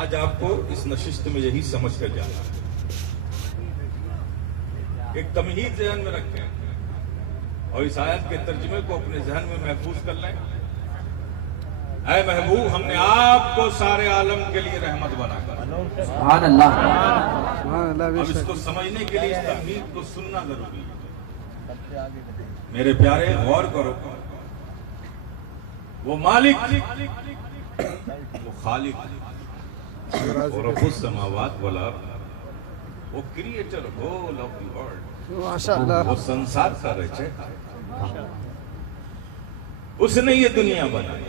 آج آپ کو اس نشست میں یہی سمجھ کر جانا ہے، ایک تمہید ذہن میں رکھیں اور اس آیت کے ترجمے کو اپنے ذہن میں محفوظ کر لیں۔ اے محبوب، ہم نے آپ کو سارے عالم کے لیے رحمت بنا کر، سبحان اللہ، اب اس کو سمجھنے کے لیے اس تمہید کو سننا ضروری ہے۔ میرے پیارے غور کرو، وہ مالک، وہ خالق، وہ رب السماوات والارض، وہ creator whole of the world, وہ سنسار کا رچیتا، اس نے یہ دنیا بنائی،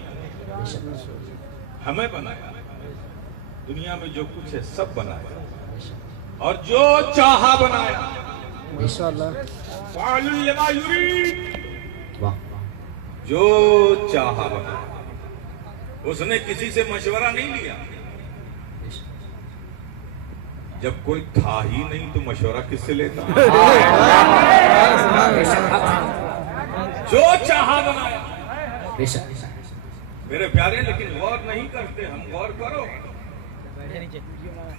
ہمیں بنایا، دنیا میں جو کچھ ہے سب بنایا، اور جو چاہا بنایا، فعل لما یرید، جو چاہا بنایا۔ اس نے کسی سے مشورہ نہیں لیا، جب کوئی تھا ہی نہیں تو مشورہ کس سے لیتا؟ جو چاہا بنایا۔ میرے پیارے لیکن غور نہیں کرتے، ہم غور کرو،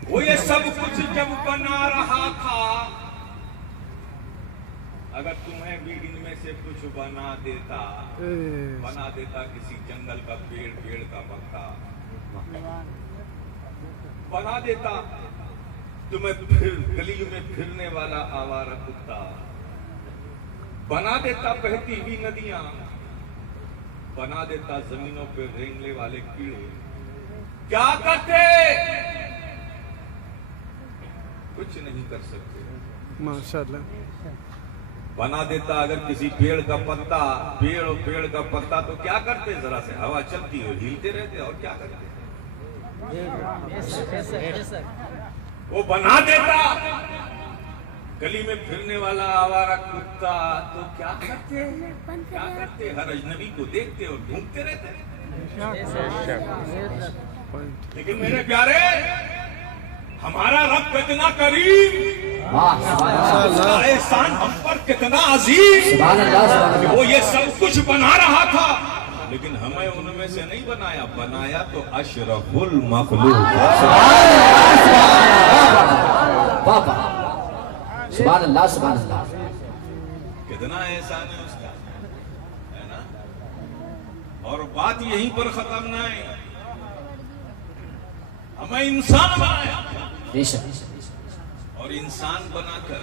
وہ یہ سب کچھ جب بنا رہا تھا، اگر تمہیں بھی ان میں سے کچھ بنا دیتا کسی جنگل کا پیڑ، پیڑ کا پتا بنا دیتا، تمہیں گلی میں پھرنے والا آوارہ کتا بنا دیتا، بہتی ہوئی ندیاں بنا دیتا، زمینوں پہ رینگنے والے کیڑے، کیا کرتے؟ کچھ نہیں کر سکتے۔ ماشاءاللہ بنا دیتا اگر کسی پیڑ کا پتا، پیڑ کا پتا تو کیا کرتے؟ ذرا سے ہوا چلتی ہو ہلتے رہتے، اور کیا کرتے؟ وہ بنا دیتا گلی میں پھرنے والا آوارہ کتا تو کیا کرتے؟ ہر اجنبی کو دیکھتے اور ڈھونڈتے رہتے۔ لیکن میرے پیارے، ہمارا رب کتنا کریم، اس کا احسان ہم پر کتنا عظیم کہ وہ یہ سب کچھ بنا رہا تھا، لیکن ہمیں ان میں سے نہیں بنایا، بنایا تو اشرف المخلوق۔ سبحان اللہ، سبحان اللہ، کتنا احسان ہے اس کا، ہے نا؟ اور بات یہیں پر ختم نہ ہے، ہمیں انسان بنایا، اور انسان بنا کر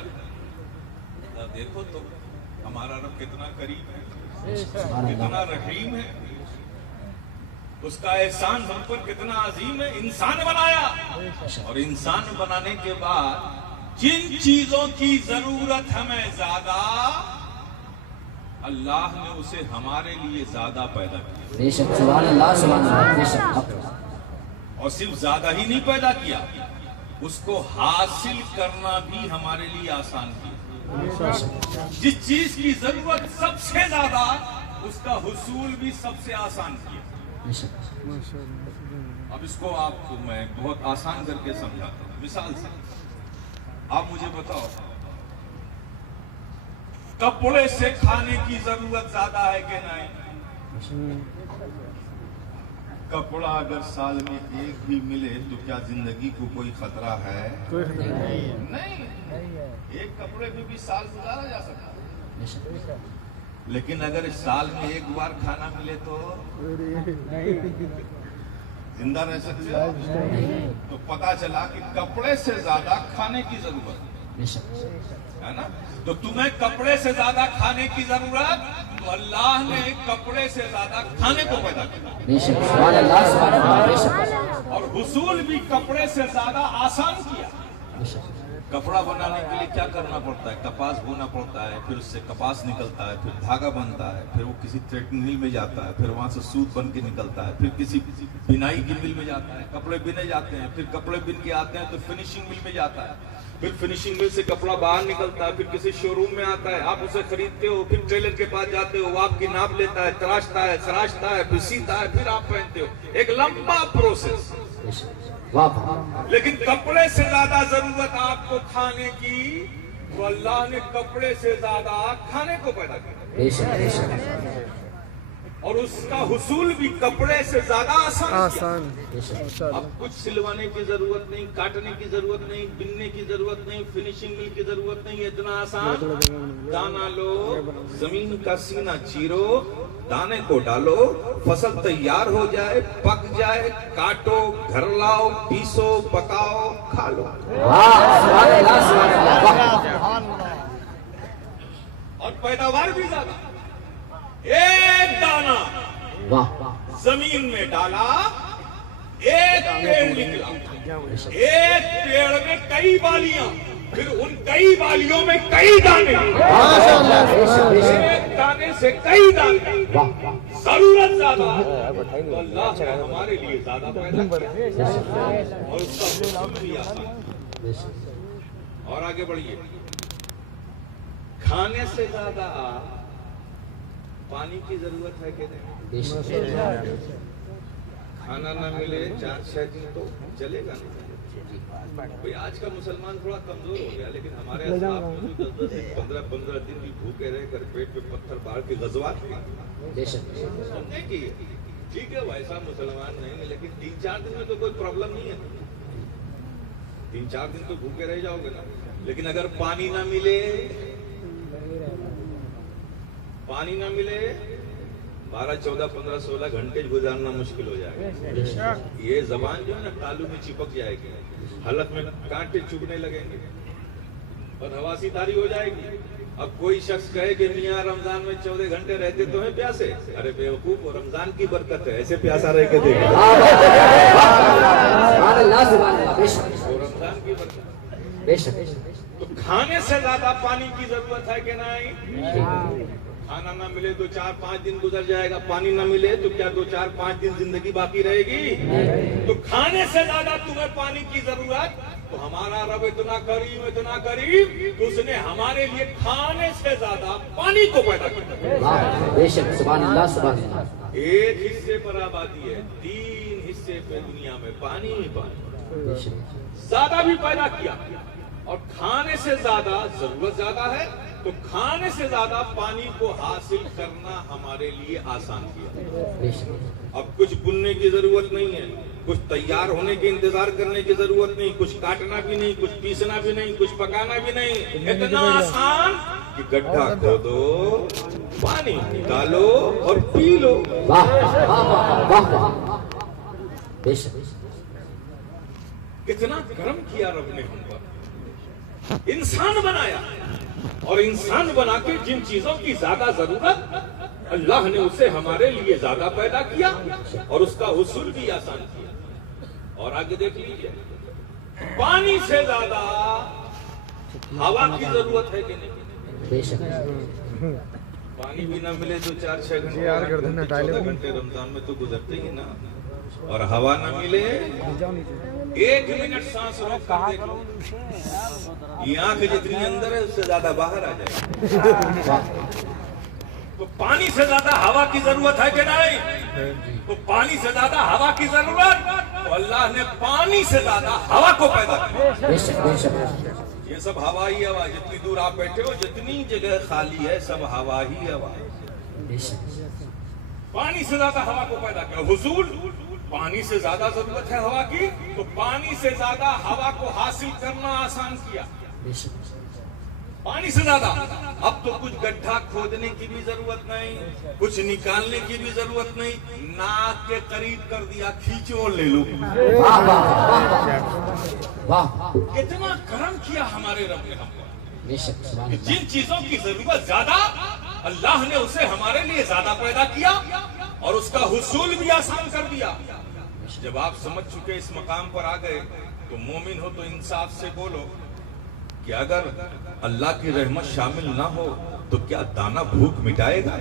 دیکھو تو ہمارا رب کتنا کریم ہے، کتنا رحیم ہے، اس کا احسان ہم پر کتنا عظیم ہے۔ انسان بنایا، اور انسان بنانے کے بعد جن چیزوں کی ضرورت ہمیں زیادہ، اللہ نے اسے ہمارے لیے زیادہ پیدا کیا، سبحان اللہ، سبحان اللہ، اور صرف زیادہ ہی نہیں پیدا کیا، اس کو حاصل کرنا بھی ہمارے لیے آسان کیا۔ جس چیز کی ضرورت سب سے زیادہ، اس کا حصول بھی سب سے آسان کیا۔ اب اس کو آپ کو میں بہت آسان کر کے سمجھاتا ہوں، مثال سے آپ مجھے بتاؤ، کپڑے سے کھانے کی ضرورت زیادہ ہے کہ نہیں؟ کپڑا اگر سال میں ایک بھی ملے تو کیا زندگی کو کوئی خطرہ ہے؟ نہیں، ایک کپڑے میں بھی سال گزارا جا سکتا، لیکن اگر اس سال میں ایک بار کھانا ملے تو زندہ رہ سکتے ہو؟ تو پتا چلا کہ کپڑے سے زیادہ کھانے کی ضرورت ہے نا؟ تو تمہیں کپڑے سے زیادہ کھانے کی ضرورت، تو اللہ نے کپڑے سے زیادہ کھانے کو پیدا کیا، اور حصول بھی کپڑے سے زیادہ آسان کیا۔ کپڑا بنانے کے لیے کیا کرنا پڑتا ہے؟ کپاس بونا پڑتا ہے، پھر اس سے کپاس نکلتا ہے، پھر دھاگا بنتا ہے، پھر وہ کسی تھریڈنگ مل میں جاتا ہے، پھر وہاں سے سوت بن کے نکلتا ہے، پھر کسی بنائی کی مل میں جاتا ہے، کپڑے بنے جاتے ہیں، پھر کپڑے بن کے آتے ہیں تو فنیشنگ مل میں جاتا ہے، پھر فنیشنگ مل سے کپڑا باہر نکلتا ہے، پھر کسی شو روم میں آتا ہے، آپ اسے خریدتے ہو، پھر ٹیلر کے پاس جاتے ہو، وہ آپ کی ناپ لیتا ہے، تراشتا ہے، خراشتا ہے، پھر سیتا ہے، پھر آپ پہنتے ہو، ایک لمبا پروسیس۔ لیکن کپڑے سے زیادہ ضرورت آپ کو کھانے کی، تو اللہ نے کپڑے سے زیادہ کھانے کو پیدا کیا۔ اور اس کا حصول بھی کپڑے سے زیادہ آسان کیا۔ آسان ماشاء اب اللہ کچھ سلوانے کی ضرورت نہیں، کاٹنے کی ضرورت نہیں، بننے کی ضرورت نہیں، فنیشنگ مل کی ضرورت نہیں، اتنا آسان۔ دانا لو، زمین کا سینہ چیرو، دانے کو ڈالو، فصل تیار ہو جائے، پک جائے، کاٹو، گھر لاؤ، پیسو، پکاؤ، کھا لو۔ سبحان اللہ سبحان اللہ اور پیداوار بھی زیادہ۔ ایک دانہ واہ زمین میں ڈالا، ایک پیڑ نکلا، ایک پیڑ میں کئی بالیاں، پھر ان کئی بالیوں میں کئی دانے، ایک دانے سے کئی دانے، ضرورت زیادہ تو اللہ نے ہمارے لیے زیادہ پیدا کیا اور اس کا حصول بھی آسان۔ اور آگے بڑھیے، کھانے سے زیادہ پانی کی ضرورت ہے کہ نہیں؟ کھانا نہ ملے 4-6 دن تو چلے گا نہیں۔ بھئی آج کا مسلمان تھوڑا کمزور ہو گیا، لیکن ہمارے اسلاف میں 10-10 دن 15-15 دن بھی بھوکے رہ کر پیٹ پہ پتھر باڑھ کے غزوات کی سمجھے کہ ٹھیک ہے ویسا مسلمان نہیں ہے، لیکن 3-4 دن میں تو کوئی پرابلم نہیں ہے، 3-4 دن تو بھوکے رہ جاؤ گے نا۔ لیکن اگر پانی نہ ملے، پانی نہ ملے 12, 14, 15, 16 گھنٹے گزارنا مشکل ہو جائے گا۔ یہ زبان جو ہے نا تالو میں چپک جائے گی، حلق میں کانٹے چبھنے لگیں گے، بدحواسی طاری ہو جائے گی۔ اب کوئی شخص کہے کہ میاں رمضان میں 14 گھنٹے رہتے تو ہیں پیاسے، ارے بیوقوف، وہ رمضان کی برکت ہے، ایسے پیاسا رہ کے دیکھیں، سبحان اللہ سبحان اللہ بے شک وہ رمضان کی برکت۔ بے شک تو کھانے سے زیادہ پانی کی ضرورت ہے کہ نہیں؟ کھانا نہ ملے تو 4-5 دن گزر جائے گا، پانی نہ ملے تو کیا 2-4-5 دن زندگی باقی رہے گی؟ تو کھانے سے زیادہ تمہیں پانی کی ضرورت، تو ہمارا رب اتنا کریم تو اس نے ہمارے لیے کھانے سے زیادہ پانی کو پیدا کیا۔ بے شک سبحان اللہ سبحان اللہ ایک حصے پر آبادی ہے، 3 حصے پہ دنیا میں پانی ہی پانی، بے شک زیادہ بھی پیدا کیا۔ اور کھانے سے زیادہ ضرورت زیادہ ہے، تو کھانے سے زیادہ پانی کو حاصل کرنا ہمارے لیے آسان کیا۔ بے شک اب کچھ بننے کی ضرورت نہیں ہے، کچھ تیار ہونے کے انتظار کرنے کی ضرورت نہیں، کچھ کاٹنا بھی نہیں، کچھ پیسنا بھی نہیں، کچھ پکانا بھی نہیں، اتنا آسان کہ گڈھا کھودو، پانی نکالو اور پی لو۔ واہ واہ واہ واہ واہ بے شک کتنا کرم کیا رب نے ہم پر، انسان بنایا، اور انسان بنا کے جن چیزوں کی زیادہ ضرورت اللہ نے اسے ہمارے لیے زیادہ پیدا کیا اور اس کا حصول بھی آسان کیا۔ اور آگے دیکھ لیجئے، پانی سے زیادہ ہوا کی ضرورت ہے کہ نہیں؟ بے شک پانی بھی نہ ملے تو 4-6 گھنٹے 14 گھنٹے رمضان میں تو گزرتے ہی نا، اور ہوا نہ ملے 1 منٹ سانس روک کر دیکھ لو، یہ آنکھ جتنی اندر ہے اس سے زیادہ باہر آ جائے۔ تو پانی سے زیادہ ہوا کی ضرورت ہے کہ نہیں؟ تو پانی سے زیادہ ہوا کی ضرورت، تو اللہ نے پانی سے زیادہ ہوا کو پیدا کیا۔ بے شک بے شک یہ سب ہوا ہی ہوا، جتنی دور آپ بیٹھے ہو جتنی جگہ خالی ہے سب ہوا ہی ہوا ہے۔ بے شک پانی سے زیادہ ہوا کو پیدا کیا، حصول پانی سے زیادہ ضرورت ہے ہوا کی، تو پانی سے زیادہ ہوا کو حاصل کرنا آسان کیا۔ بے شک پانی سے زیادہ اب تو کچھ گڈھا کھودنے کی بھی ضرورت نہیں، کچھ نکالنے کی بھی ضرورت نہیں، ناک کے قریب کر دیا، کھینچو اور لے لو۔ واہ واہ واہ کتنا کرم کیا ہمارے رب نے ہم پر، بے شک سبحان اللہ جن چیزوں کی ضرورت زیادہ اللہ نے اسے ہمارے لیے زیادہ پیدا کیا اور اس کا حصول بھی آسان کر دیا۔ جب آپ سمجھ چکے اس مقام پر آ گئے تو مومن ہو تو انصاف سے بولو کہ اگر اللہ کی رحمت شامل نہ ہو تو کیا دانا بھوک مٹائے گا؟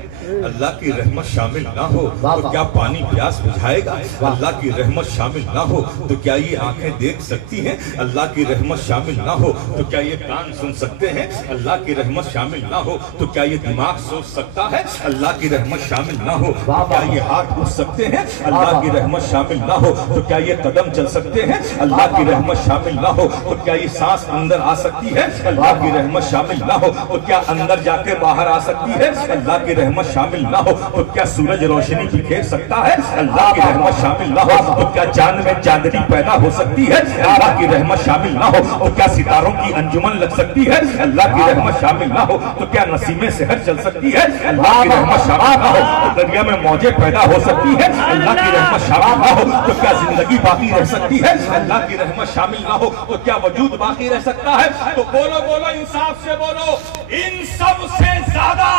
اللہ کی رحمت شامل نہ ہو تو کیا پانی پیاس بجھائے گا؟ اللہ کی رحمت شامل نہ ہو تو کیا یہ آنکھیں دیکھ سکتی ہیں؟ اللہ کی رحمت شامل نہ ہو تو کیا یہ کان سن سکتے ہیں؟ اللہ کی رحمت شامل نہ ہو تو کیا یہ دماغ سوچ سکتا ہے؟ اللہ کی رحمت شامل نہ ہو تو کیا یہ ہاتھ اٹھ سکتے ہیں؟ اللہ کی رحمت شامل نہ ہو تو کیا یہ قدم چل سکتے ہیں؟ اللہ کی رحمت شامل نہ ہو تو کیا یہ سانس اندر آ سکتی ہے؟ اللہ کی رحمت شامل نہ ہو تو کیا اندر جا کر باہر آ سکتی ہے؟ اللہ کی رحمت شامل نہ ہو تو کیا سورج روشنی بکھیر سکتا ہے؟ اللہ کی رحمت شامل نہ ہو تو کیا چاند میں چاندنی پیدا ہو سکتی ہے؟ اللہ کی رحمت شامل نہ ہو تو کیا ستاروں کی انجمن لگ سکتی ہے؟ اللہ کی رحمت شامل نہ ہو تو کیا نسیمیں سحر چل سکتی ہے؟ اللہ کی رحمت شامل نہ ہو تو دریا میں موجیں پیدا ہو سکتی ہے؟ اللہ کی رحمت شامل نہ ہو تو کیا زندگی باقی رہ سکتی ہے؟ اللہ کی رحمت شامل نہ ہو تو کیا وجود باقی رہ سکتا ہے؟ تو بولو بولو انصاف سے بولو، ان سب سے زیادہ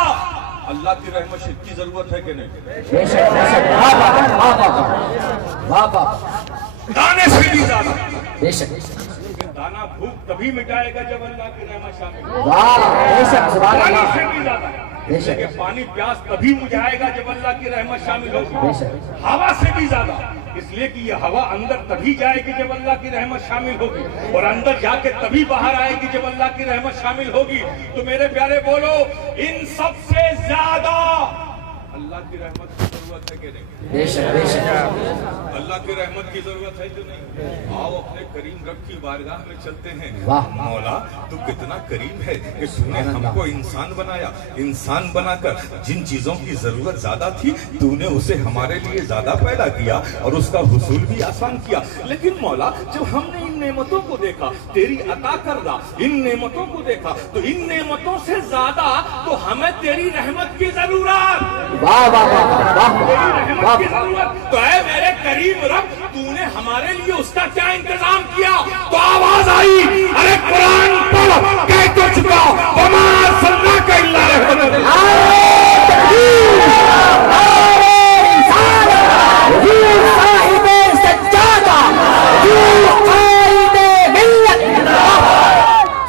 اللہ کی رحمت کی ضرورت ہے کہ نہیں؟ بے شک بے شک، واہ واہ، دانے سے بھی زیادہ بے شک، دانا بھوک تبھی مٹائے گا جب اللہ کی رحمت شامل ہو۔ واہ بے شک، سبحان پانی اللہ، سے بھی زیادہ بے شک، کہ پانی پیاس تبھی مجھائے گا جب اللہ کی رحمت شامل ہوگی۔ بے شک، ہوا سے بھی زیادہ، اس لیے کہ یہ ہوا اندر تبھی جائے گی جب اللہ کی رحمت شامل ہوگی، اور اندر جا کے تبھی باہر آئے گی جب اللہ کی رحمت شامل ہوگی۔ تو میرے پیارے بولو، ان سب سے زیادہ اللہ کی رحمت کی ضرورت ہے کہ نہیں؟ بے شک بے شک، اللہ کی رحمت کی ضرورت ہے کہ نہیں؟ آؤ اپنے کریم رب کی بارگاہ میں چلتے ہیں۔ واہ مولا تو کتنا کریم ہے کہ تو نے ہم کو انسان بنایا، انسان بنا کر جن چیزوں کی ضرورت زیادہ تھی تو نے اسے ہمارے لیے زیادہ پیدا کیا اور اس کا حصول بھی آسان کیا۔ لیکن مولا جب ہم نے ان نعمتوں کو دیکھا، تیری عطا کردہ ان نعمتوں کو دیکھا، تو ان نعمتوں سے زیادہ تو ہمیں تیری رحمت کی ضرورت، واہ واہ واہ تیری رحمت واہ، کی ضرورت۔ تو اے میرے کریم رب، تو نے ہمارے لیے اس کا کیا انتظام کیا؟ تو آواز آئی، ارے قرآن پڑھ، کہہ تو چکا وما ارسلناک الا رحمۃ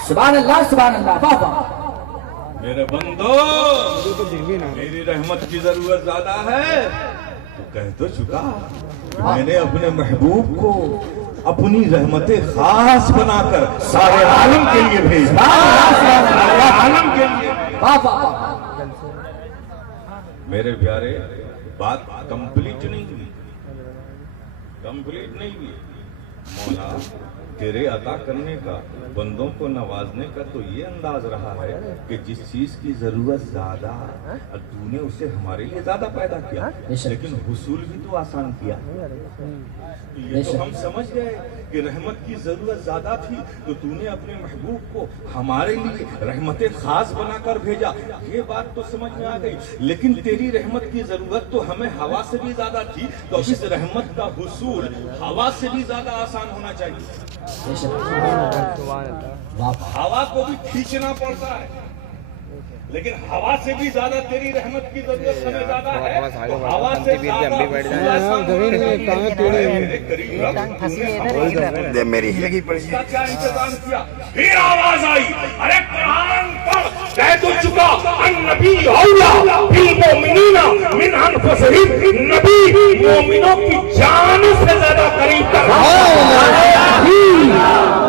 سبحان اللہ سبحان اللہ، واہ واہ، میرے بندو، میری رحمت کی ضرورت زیادہ ہے تو کہہ تو چکا میں نے اپنے محبوب کو اپنی رحمت خاص بنا کر سارے عالم کے لیے بھیجا، سارے عالم کے لیے۔ واہ واہ واہ، میرے پیارے، بات کمپلیٹ نہیں ہوئی، کمپلیٹ نہیں ہوئی۔ مولا تیرے عطا کرنے کا، بندوں کو نوازنے کا تو یہ انداز رہا ہے کہ جس چیز کی ضرورت زیادہ تو نے اسے ہمارے لیے زیادہ پیدا کیا، لیکن حصول بھی تو آسان کیا۔ یہ تو ہم سمجھ گئے کہ رحمت کی ضرورت زیادہ تھی تو تو نے اپنے محبوب کو ہمارے لیے رحمت خاص بنا کر بھیجا، یہ بات تو سمجھ میں آ گئی۔ لیکن تیری رحمت کی ضرورت تو ہمیں ہوا سے بھی زیادہ تھی، تو اس رحمت کا حصول ہوا سے بھی زیادہ آسان ہونا چاہیے۔ ہوا کو بھی کھینچنا پڑتا ہے، لیکن ہوا سے بھی زیادہ تیری رحمت کی ضرورت ہمیں زیادہ ہے، تو ہوا سے زیادہ میری لگی پڑی اس کا کیا انتظام کیا؟ پھر آواز آئی، ارے قرآن پڑھ، کہہ تو چکا النبی اولا بالمؤمنین من انفسہم، نبی مومنوں کی جان سے زیادہ قریب تر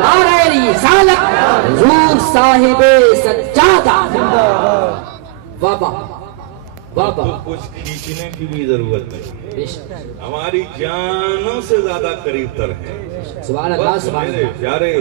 نعرہ رسالت حضور صاحب سجادہ، واہ واہ واہ تو واہ، کچھ کھینچنے کی بھی ضرورت نہیں، بے شک، ہماری جانوں سے زیادہ قریب تر ہے۔ سبحان اللہ بس سبحان میرے اللہ، پیارے،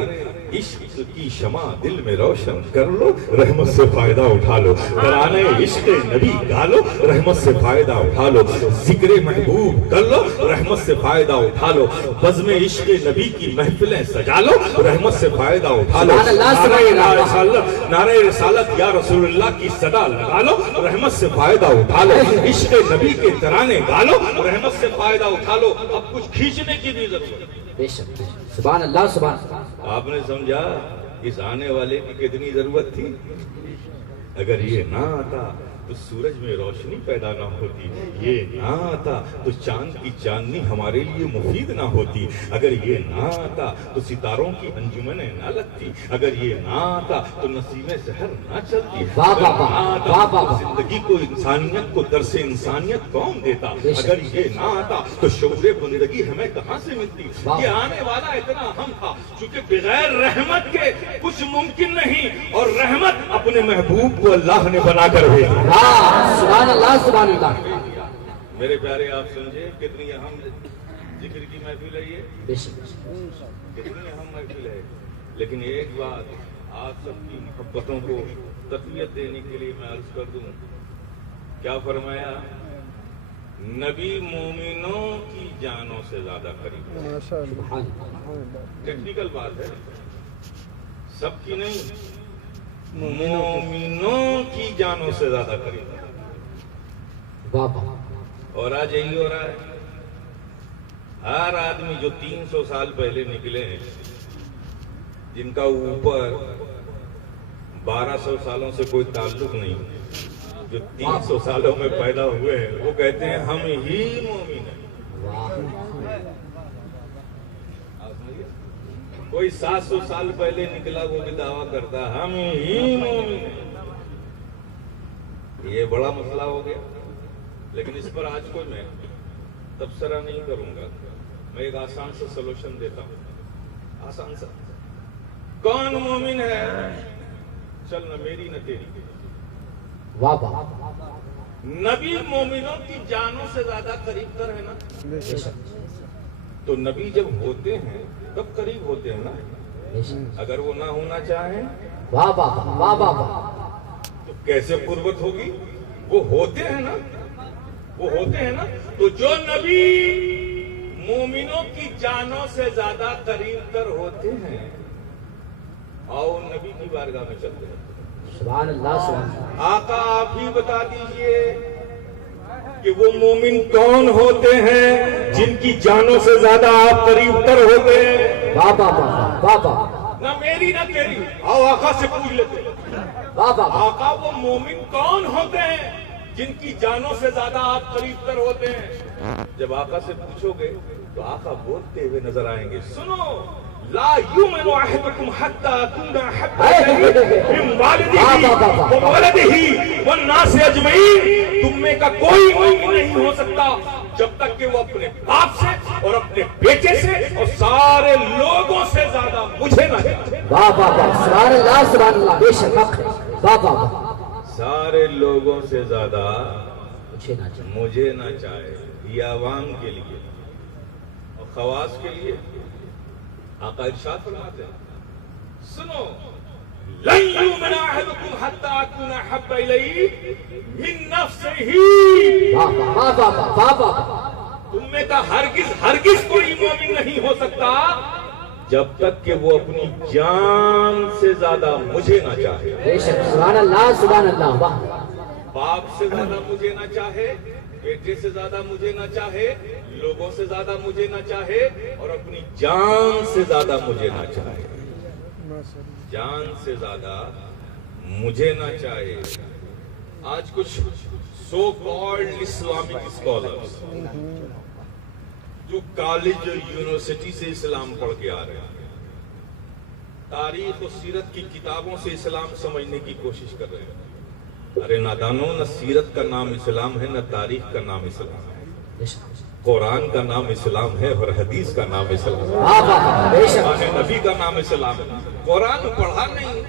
عشق کی شمع دل میں روشن کر لو، رحمت سے فائدہ اٹھا لو، ترانے عشق نبی گا لو، رحمت سے فائدہ اٹھا لو، ذکر محبوب کر لو، رحمت سے فائدہ اٹھا لو، بزم عشق نبی کی محفلیں سجا لو، رحمت سے فائدہ اٹھا لو، سبحان اللہ سبحان اللہ، نعرہ رسالت یا رسول اللہ کی صدا لگا لو، رحمت سے فائدہ اٹھا لو، عشق نبی کے ترانے گا لو، رحمت سے فائدہ اٹھا لو۔ اب کچھ کھینچنے کی بھی ضرورت ہے۔ بے شک، سبحان اللہ سبحان اللہ، آپ نے سمجھا اس آنے والے کی کتنی ضرورت تھی؟ اگر یہ نہ آتا تو سورج میں روشنی پیدا نہ ہوتی، یہ نہ آتا تو چاند کی چاندنی ہمارے لیے مفید نہ ہوتی، اگر یہ نہ آتا تو ستاروں کی انجمنیں نہ لگتی، اگر یہ نہ آتا تو نسیمیں سحر نہ چلتی، واہ اگر واہ نہ آتا واہ تو واہ، زندگی کو، انسانیت کو درس انسانیت کون دیتا، اگر یہ نہ آتا تو شعور بندگی ہمیں کہاں سے ملتی؟ یہ آنے والا اتنا اہم تھا، چونکہ بغیر رحمت کے کچھ ممکن نہیں، اور رحمت اپنے محبوب کو اللہ نے بنا کر بھیجا۔ سبحان اللہ سبحان اللہ، میرے پیارے آپ سمجھے کتنی اہم ذکر کی محفل ہے یہ، بے شک، کتنی اہم محفل ہے، لیکن ایک بات آپ سب کی محبتوں کو تقویت دینے کے لیے میں عرض کر دوں، کیا فرمایا؟ نبی مومنوں کی جانوں سے زیادہ قریب ہے۔ ماشاء اللہ ٹیکنیکل بات ہے، سب کی نہیں، مومنوں کی جانوں سے زیادہ قریب ہے۔ اور آج یہی ہو رہا ہے، ہر آدمی جو 300 سال پہلے نکلے ہیں، جن کا اوپر 1200 سالوں سے کوئی تعلق نہیں، جو 300 سالوں میں پیدا ہوئے ہیں، وہ کہتے ہیں ہم ہی مومن ہیں۔ کوئی 700 سال پہلے نکلا وہ بھی دعویٰ کرتا ہے ہم ہی مومن ہیں۔ یہ بڑا مسئلہ ہو گیا، لیکن اس پر آج کوئی میں تبصرہ نہیں کروں گا، میں ایک آسان سا سولوشن دیتا ہوں، آسان سا۔ کون مومن ہے؟ چل نہ میری نہ تیری، نبی مومنوں کی جانوں سے زیادہ قریب تر ہے نا۔ تو نبی جب ہوتے ہیں تب قریب ہوتے ہیں نا، اگر وہ نہ ہونا چاہیں تو کیسے قربت ہوگی؟ وہ ہوتے ہیں نا، وہ ہوتے ہیں نا۔ تو جو نبی مومنوں کی جانوں سے زیادہ قریب تر ہوتے ہیں، آؤ نبی کی بارگاہ میں چلتے ہیں۔ سبحان اللہ سبحان اللہ۔ آقا آپ ہی بتا دیجئے کہ وہ مومن کون ہوتے ہیں جن کی جانوں سے زیادہ آپ قریب تر ہوتے ہیں؟ نہ میری نہ تیری، آؤ آقا سے پوچھ لیتے ہیں، آقا وہ مومن کون ہوتے ہیں جن کی جانوں سے زیادہ آپ قریب تر ہوتے ہیں؟ جب آقا سے پوچھو گے تو آقا بولتے ہوئے نظر آئیں گے، سنو، لا یؤمن احدکم حتی اکون احب الیہ من والدہ وولدہ والناس اجمعین۔ تم میں کا کوئی مومن نہیں ہو سکتا جب تک کہ وہ اپنے باپ سے اور اپنے بیٹے سے اور سارے لوگوں سے زیادہ مجھے نہ چاہے۔ سبحان اللہ سبحان اللہ، بے شک حق ہے۔ سارے لوگوں سے زیادہ مجھے نہ چاہے، یہ عوام کے لیے اور خواص کے لیے آقا ارشاد فرماتے ہیں، سنو، لن یؤمن احدکم حتی اکون احب الیہ من نفسہ۔ تم میں کا ہرگز کوئی مومن نہیں ہو سکتا جب تک کہ وہ اپنی جان سے زیادہ مجھے نہ چاہے۔ بے شک سبحان اللہ سبحان اللہ۔ باپ سے زیادہ مجھے نہ چاہے، بیٹے سے زیادہ مجھے نہ چاہے، لوگوں سے زیادہ مجھے نہ چاہے، اور اپنی جان سے زیادہ مجھے نہ چاہے، جان سے زیادہ مجھے نہ چاہے۔ آج کچھ سو کالڈ اسلامک اسکالرز جو کالج اور یونیورسٹی سے اسلام پڑھ کے آ رہے ہیں، تاریخ و سیرت کی کتابوں سے اسلام سمجھنے کی کوشش کر رہے ہیں۔ ارے نادانوں، نہ سیرت کا نام اسلام ہے، نہ تاریخ کا نام اسلام ہے، قرآن کا نام اسلام ہے اور حدیث کا نام اسلام ہے، قرآن نبی کا نام اسلام ہے۔ قرآن پڑھا نہیں،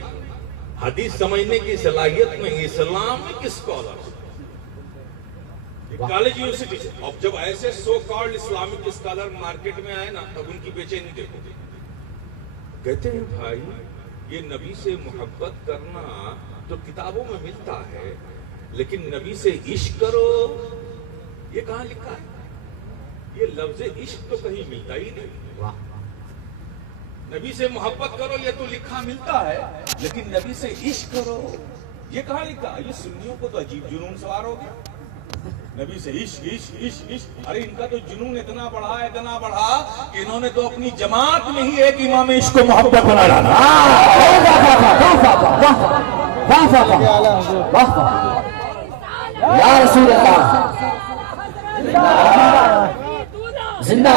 حدیث سمجھنے کی صلاحیت نہیں، اسلام میں کس اسکالر کالج یونیورسٹی سے۔ اب جب ایسے so called Islamic scholar market میں آئے نا، تب ان کی بےچینی دیکھو گے، کہتے ہیں بھائی یہ نبی سے محبت کرنا تو کتابوں میں ملتا ہے، لیکن نبی سے عشق کرو یہ کہاں لکھا ہے؟ یہ لفظ عشق تو کہیں ملتا ہی نہیں۔ نبی سے محبت کرو یہ تو لکھا ملتا ہے، لیکن نبی سے عشق کرو یہ کہاں لکھا؟ یہ سنیوں کو تو عجیب جنون سوار ہو گیا، نبی سے عشق عشق عشق عشق۔ ارے ان کا تو جنون اتنا بڑھا کہ انہوں نے تو اپنی جماعت میں ہی ایک امام عشق کو محبت بنا ڈالا۔ یا رسول اللہ زندہ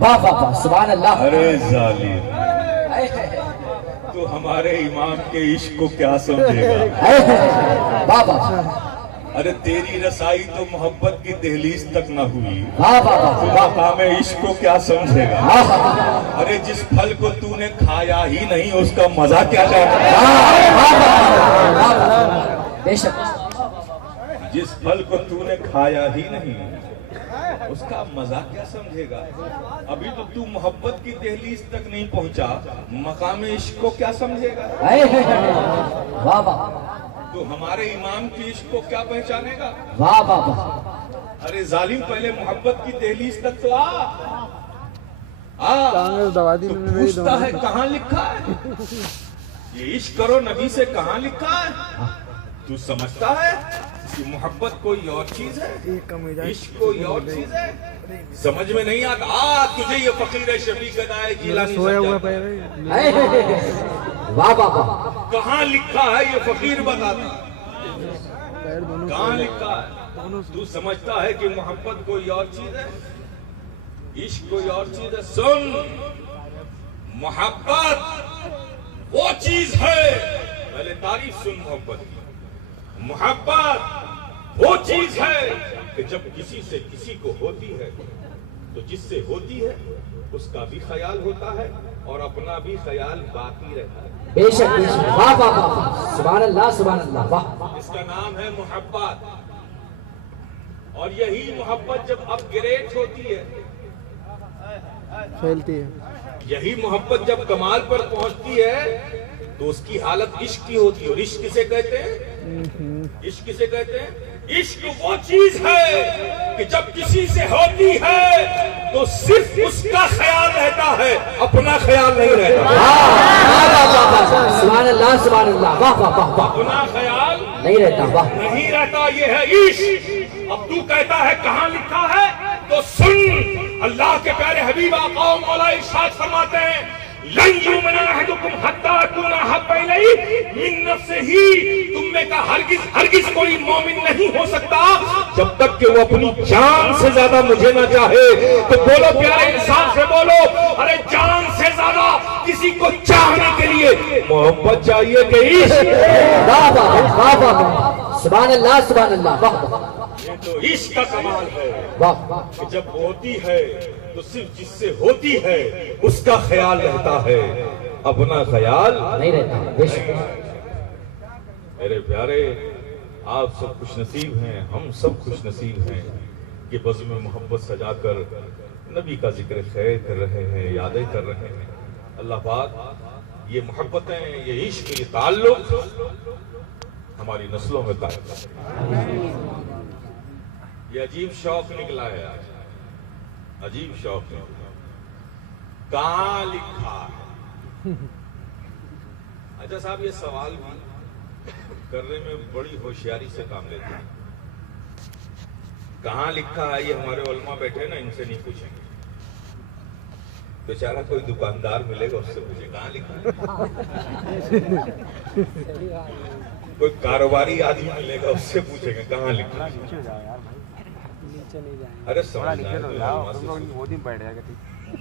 بابا سبحان اللہ۔ ارے ظالم، تو ہمارے امام کے عشق کو کیا سمجھے گا؟ بابا ارے تیری رسائی تو محبت کی دہلیز تک نہ ہوئی، بابا تو مقام عشق کو کیا سمجھے گا؟ ارے جس پھل کو تو نے کھایا ہی نہیں اس کا مزہ کیا چاہتا؟ بے شک جس پھل کو تو نے کھایا ہی نہیں اس کا مزہ کیا سمجھے گا؟ ابھی تو تو محبت کی دہلیز تک نہیں پہنچا، مقام عشق کو کیا سمجھے گا؟ واہ واہ تو ہمارے امام کی عشق کو کیا پہچانے گا؟ واہ واہ ارے ظالم پہلے محبت کی دہلیز تک تو کانگریس دوادی تو میں بھی پوچھتا ہے کہاں لکھا ہے یہ عشق کرو نبی سے، کہاں لکھا ہے؟ تو سمجھتا ہے کہ محبت کوئی اور چیز ہے، عشق کوئی اور چیز ہے، سمجھ میں نہیں آتا۔ تجھے یہ فقیر شفیق ادائے جیلانی سویا ہوا سمجھاتا ہے، واہ واہ واہ کہاں لکھا ہے یہ فقیر بتاتا، کہاں لکھا ہے؟ تو سمجھتا ہے کہ محبت کوئی اور چیز ہے، عشق کوئی اور چیز ہے۔ سن، محبت وہ چیز ہے، پہلے تعریف سن محبت کی۔ محبت وہ چیز ہے کہ جب کسی سے کسی کو ہوتی ہے تو جس سے ہوتی ہے اس کا بھی خیال ہوتا ہے اور اپنا بھی خیال باقی رہتا ہے۔ بے شک بے شک، واہ واہ واہ، سبحان اللہ سبحان اللہ، واہ۔ اس کا نام ہے محبت، اور یہی محبت جب اپ گریڈ ہوتی ہے، پھیلتی ہے۔ یہی محبت جب کمال پر پہنچتی ہے تو اس کی حالت عشق کی ہوتی ہے۔ اور عشق کسے کہتے ہیں؟ عشق کسے کہتے ہیں؟ عشق وہ چیز ہے کہ جب کسی سے ہوتی ہے تو صرف اس کا خیال رہتا ہے، اپنا خیال نہیں رہتا، سبحان اللہ سبحان اللہ، واہ واہ واہ واہ، اپنا خیال نہیں رہتا، واہ نہیں رہتا۔ یہ ہے عشق۔ اب تو کہتا ہے کہاں لکھا ہے، تو سن، اللہ کے پیارے حبیب آقا و مولا ارشاد فرماتے ہیں لن یؤمن احدکم حتی اکون احب الیہ من نفسہ، تم میں کا ہرگز کوئی مومن نہیں ہو سکتا جب تک کہ وہ اپنی جان سے زیادہ مجھے نہ چاہے۔ تو بولو پیارے انسان سے بولو، ارے جان سے زیادہ کسی کو چاہنے کے لیے محبت چاہیے کہ عشق؟ واہ واہ واہ واہ، سبحان اللہ سبحان اللہ، واہ واہ یہ تو عشق کا کمال ہے واہ، کہ جب ہوتی ہے تو صرف جس سے ہوتی ہے اس کا خیال رہتا ہے، اپنا خیال نہیں رہتا، بے شک۔ میرے پیارے، آپ سب خوش نصیب ہیں، ہم سب خوش نصیب ہیں کہ بزم محبت سجا کر نبی کا ذکر خیر کر رہے ہیں، یادیں کر رہے ہیں۔ اللہ پاک یہ محبتیں، یہ عشق، یہ تعلق ہماری نسلوں میں قائم کرے۔ یہ عجیب شوق نکلا ہے آج، عجیب شوق ہے۔ کہاں لکھا ہے؟ اچھا صاحب، یہ سوال بھی کرنے میں بڑی ہوشیاری سے کام لیتے ہیں۔ کہاں لکھا ہے یہ ہمارے علماء بیٹھے نا، ان سے نہیں پوچھیں گے۔ بیچارہ کوئی دکاندار ملے گا اس سے پوچھے کہاں لکھا ہے، کوئی کاروباری آدمی ملے گا اس سے پوچھیں گے کہاں لکھا ہے۔ ارے سمجھنا ہے تو علماء سے سوچو۔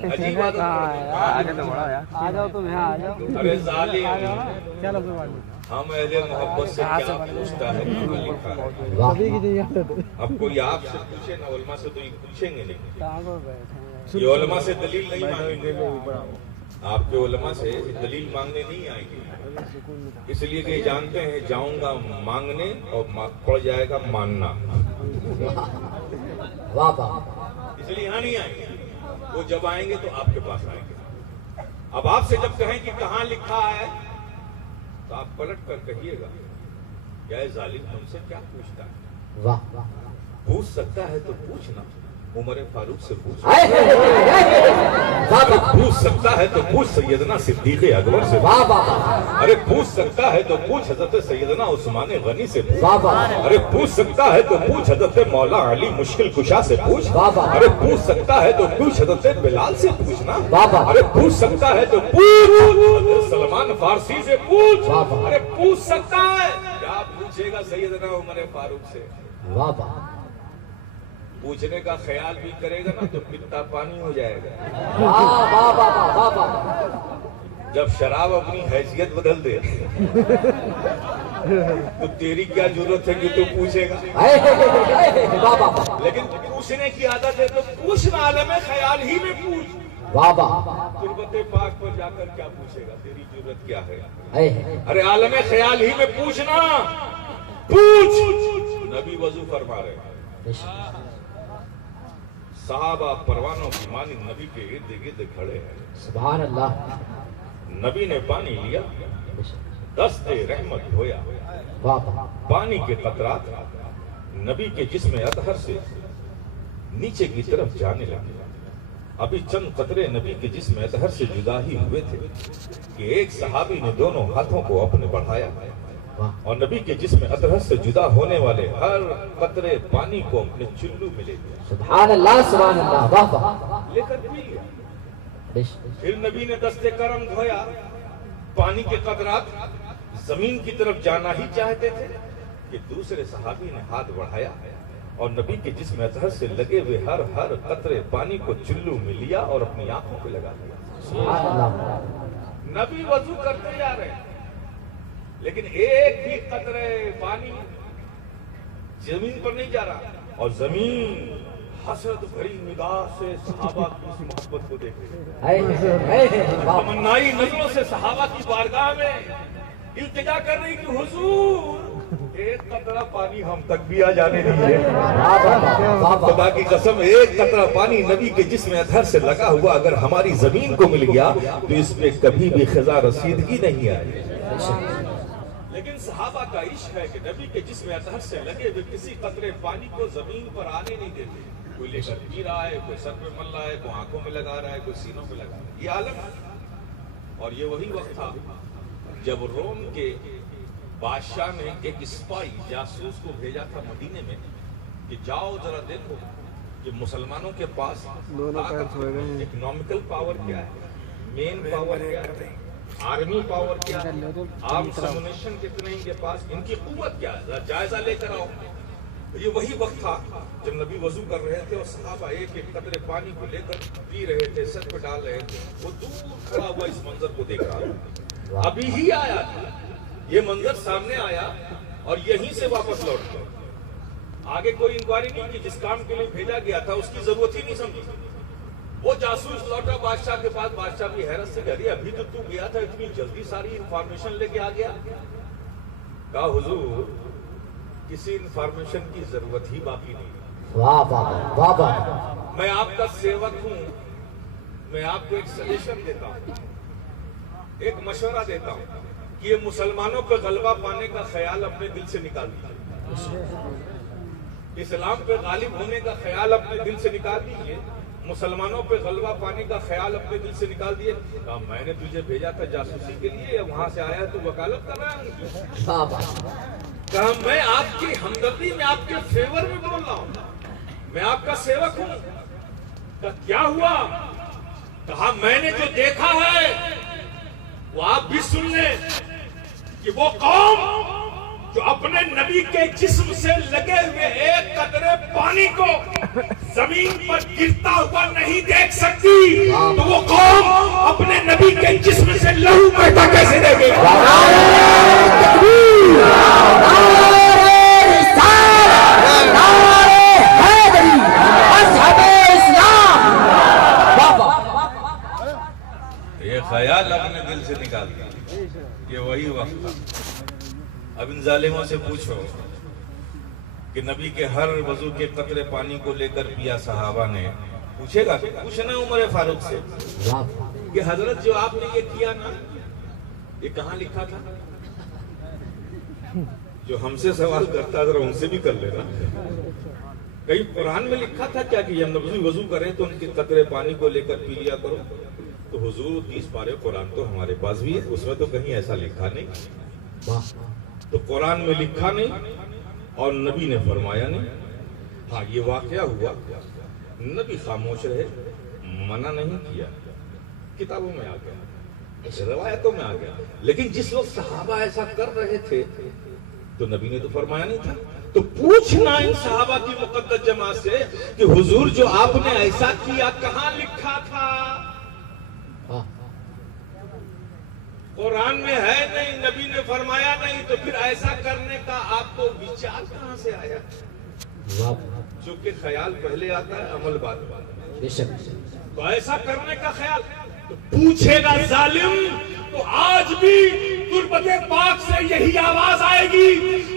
عجیب بات ہے۔ ارے ظالم، ہم اہل محبت سے کیا پوچھتا ہے کہاں لکھا ہے؟ اب کوئی آپ سے پوچھے نا، علماء سے تو یہ پوچھیں گے نہیں، یہ علماء سے دلیل نہیں مانگیں گے، آپ کے علماء سے دلیل مانگنے نہیں آئیں گے، اس لیے کہ جانتے ہیں جاؤں گا مانگنے اور پڑ جائے گا ماننا، واہ واہ، اس لیے یہاں نہیں آئیں گے۔ وہ جب آئیں گے تو آپ کے پاس آئیں گے۔ اب آپ سے جب کہیں کہ کہاں لکھا ہے تو آپ پلٹ کر کہیے گا کیا ہے ظالم ہم سے کیا پوچھتا ہے؟ واہ پوچھ سکتا ہے تو پوچھنا، عمر فاروق سے پوچھ، پوچھ سکتا ہے تو پوچھ سیدنا صدیق اکبر سے، واہ واہ، ارے پوچھ سکتا ہے تو پوچھ حضرت سیدنا عثمان غنی سے پوچھ، واہ واہ، ارے پوچھ سکتا ہے تو پوچھ حضرت مولا علی مشکل کشا سے پوچھ، واہ واہ، ارے پوچھ سکتا ہے تو پوچھ حضرت بلال سے پوچھنا، واہ واہ، ارے پوچھ سکتا ہے تو پوچھ حضرت سلمان فارسی سے پوچھ، واہ واہ، ارے پوچھ سکتا ہے، کیا پوچھے گا سیدنا عمر فاروق سے؟ واہ واہ، پوچھنے کا خیال بھی کرے گا نا تو پتا پانی ہو جائے گا۔ واہ واہ واہ واہ واہ، جب شراب اپنی حیثیت بدل دے تو تیری کیا ضرورت ہے کہ تو پوچھے گا؟ واہ واہ، لیکن پوچھنے کی عادت ہے تو پوچھنا، عالم خیال ہی میں پوچھ، واہ واہ، تربت پاک پر جا کر کیا پوچھے گا؟ تیری ضرورت کیا ہے؟ اے ارے عالم خیال ہی میں پوچھنا، پوچھ، نبی وضو فرما رہے ہیں، صحابہ پروانوں کی مانند نبی کے ارد گرد کھڑے ہیں. سبحان اللہ. نبی نے پانی لیا, دست رحمت دھویا, واہ واہ. پانی کے قطرات نبی کے جسم اطہر سے نیچے کی طرف جانے لگے. ابھی چند قطرے نبی کے جسم اطہر سے جدا ہی ہوئے تھے کہ ایک صحابی نے دونوں ہاتھوں کو اپنے بڑھایا اور نبی کے جسم اطہر سے جدا ہونے والے ہر قطرے پانی کو اپنے چلو میں لے لیا. سبحان اللہ سبحان اللہ. واہ واہ. لے کر پی لیا. پھر نبی نے دست کرم دھویا. پانی کے قطرات زمین کی طرف جانا ہی چاہتے تھے کہ دوسرے صحابی نے ہاتھ بڑھایا اور نبی کے جسم اطہر سے لگے ہوئے ہر قطرے پانی کو چلو میں لیا اور اپنی آنکھوں پہ لگا دیا. سبحان اللہ. نبی وضو کرتے جا رہے ہیں لیکن ایک بھی قطرے پانی زمین پر نہیں جا رہا اور زمین حسرت بھری نگاہ سے صحابہ کی اس محبت کو دیکھ رہی ہے. تمنائی نظروں سے صحابہ کی بارگاہ میں التجا کر رہی کہ حضور ایک قطرہ پانی ہم تک بھی آ جانے دیجیے. خدا کی قسم ایک قطرہ پانی نبی کے جسم اطہر سے لگا ہوا اگر ہماری زمین کو مل گیا تو اس میں کبھی بھی خزاں رسیدگی نہیں آئی. لیکن صحابہ کا عشق ہے کہ نبی کے جسم اطہر سے لگے ہوئے کسی قطرے پانی کو زمین پر آنے نہیں دیتے. کوئی لے کر پی رہا ہے, کوئی سر پہ مل رہا ہے, کوئی آنکھوں میں لگا رہا ہے, کوئی سینوں پہ لگا رہا ہے. یہ عالم ہے. اور یہ وہی وقت تھا جب روم کے بادشاہ نے ایک اسپائی جاسوس کو بھیجا تھا مدینے میں کہ جاؤ ذرا دیکھو کہ مسلمانوں کے پاس اکنامیکل پاور کیا ہے, مین پاور کیا ہے, آرمی پاور کیا ہے, آرمز امونیشن کتنے ان کے پاس, ان کی قوت کیا ہے, جائزہ لے کر آؤ. یہ وہی وقت تھا جب نبی وضو کر رہے تھے اور صحابہ ایک ایک قطرے پانی کو لے کر پی رہے تھے, سر پہ ڈال رہے تھے. وہ دور کھڑا ہوا اس منظر کو دیکھ رہا تھا. ابھی ہی آیا تھا, یہ منظر سامنے آیا اور یہیں سے واپس لوٹ گیا. آگے کوئی انکوائری نہیں کی. جس کام کے لیے بھیجا گیا تھا اس کی ضرورت ہی نہیں سمجھی. وہ جاسوس لوٹا بادشاہ کے پاس. بادشاہ بھی حیرت سے کہہ رہی ابھی تو تو گیا تھا, اتنی جلدی ساری انفارمیشن لے کے آ گیا. کہا حضور کسی انفارمیشن کی ضرورت ہی باقی نہیں. واہ واہ واہ واہ. میں آپ کا سیوک ہوں, میں آپ کو ایک سجیشن دیتا ہوں, ایک مشورہ دیتا ہوں کہ یہ مسلمانوں پہ غلبہ پانے کا خیال اپنے دل سے نکال دیجیے. اسلام پہ غالب ہونے کا خیال اپنے دل سے نکال دیجیے. مسلمانوں پہ غلبہ پانے کا خیال اپنے دل سے نکال دیے. کہا میں نے تجھے بھیجا تھا جاسوسی کے لیے, وہاں سے آیا تو وکالت کر رہا ہے. کہا میں آپ کی ہمدردی میں آپ کے فیور میں بول رہا ہوں, میں آپ کا سیوک ہوں. کہا کیا ہوا؟ کہا میں نے جو دیکھا ہے وہ آپ بھی سن لیں کہ وہ قوم جو اپنے نبی کے جسم سے لگے ہوئے ایک قطرے پانی کو زمین پر گرتا ہوا نہیں دیکھ سکتی تو وہ قوم اپنے نبی کے جسم سے لہو بہتا کیسے دیکھے گا؟ یہ خیال اپنے دل سے نکال دیا. یہ وہی وقت تھا. اب ان ظالموں سے پوچھو کہ نبی کے ہر وضو کے قطرے پانی کو لے کر پیا صحابہ نے. پوچھے گا کہ پوچھنا عمر فاروق سے کہ حضرت جو آپ نے یہ کیا نا یہ کہاں لکھا تھا؟ جو ہم سے سوال کرتا ذرا ان سے بھی کر لینا. کہیں قرآن میں لکھا تھا کیا کہ جب نبی وضو کریں تو ان کے قطرے پانی کو لے کر پی لیا کرو؟ تو حضور 30 پارے قرآن تو ہمارے پاس بھی ہے, اس میں تو کہیں ایسا لکھا نہیں. تو قرآن میں لکھا نہیں اور نبی نے فرمایا نہیں. ہاں یہ واقعہ ہوا, نبی خاموش رہے, منع نہیں کیا, کتابوں میں آ گیا, روایتوں میں آ گیا. لیکن جس وقت صحابہ ایسا کر رہے تھے تو نبی نے تو فرمایا نہیں تھا. تو پوچھنا ان صحابہ کی مقدس جماعت سے کہ حضور جو آپ نے ایسا کیا کہاں لکھا تھا؟ قرآن میں ہے نہیں, نبی نے فرمایا نہیں, تو پھر ایسا کرنے کا آپ کو وچار کہاں سے آیا؟ چونکہ خیال پہلے آتا ہے, عمل بعد میں. تو ایسا کرنے کا خیال تو پوچھے گا ظالم تو آج بھی تربت پاک سے یہی آواز آئے گی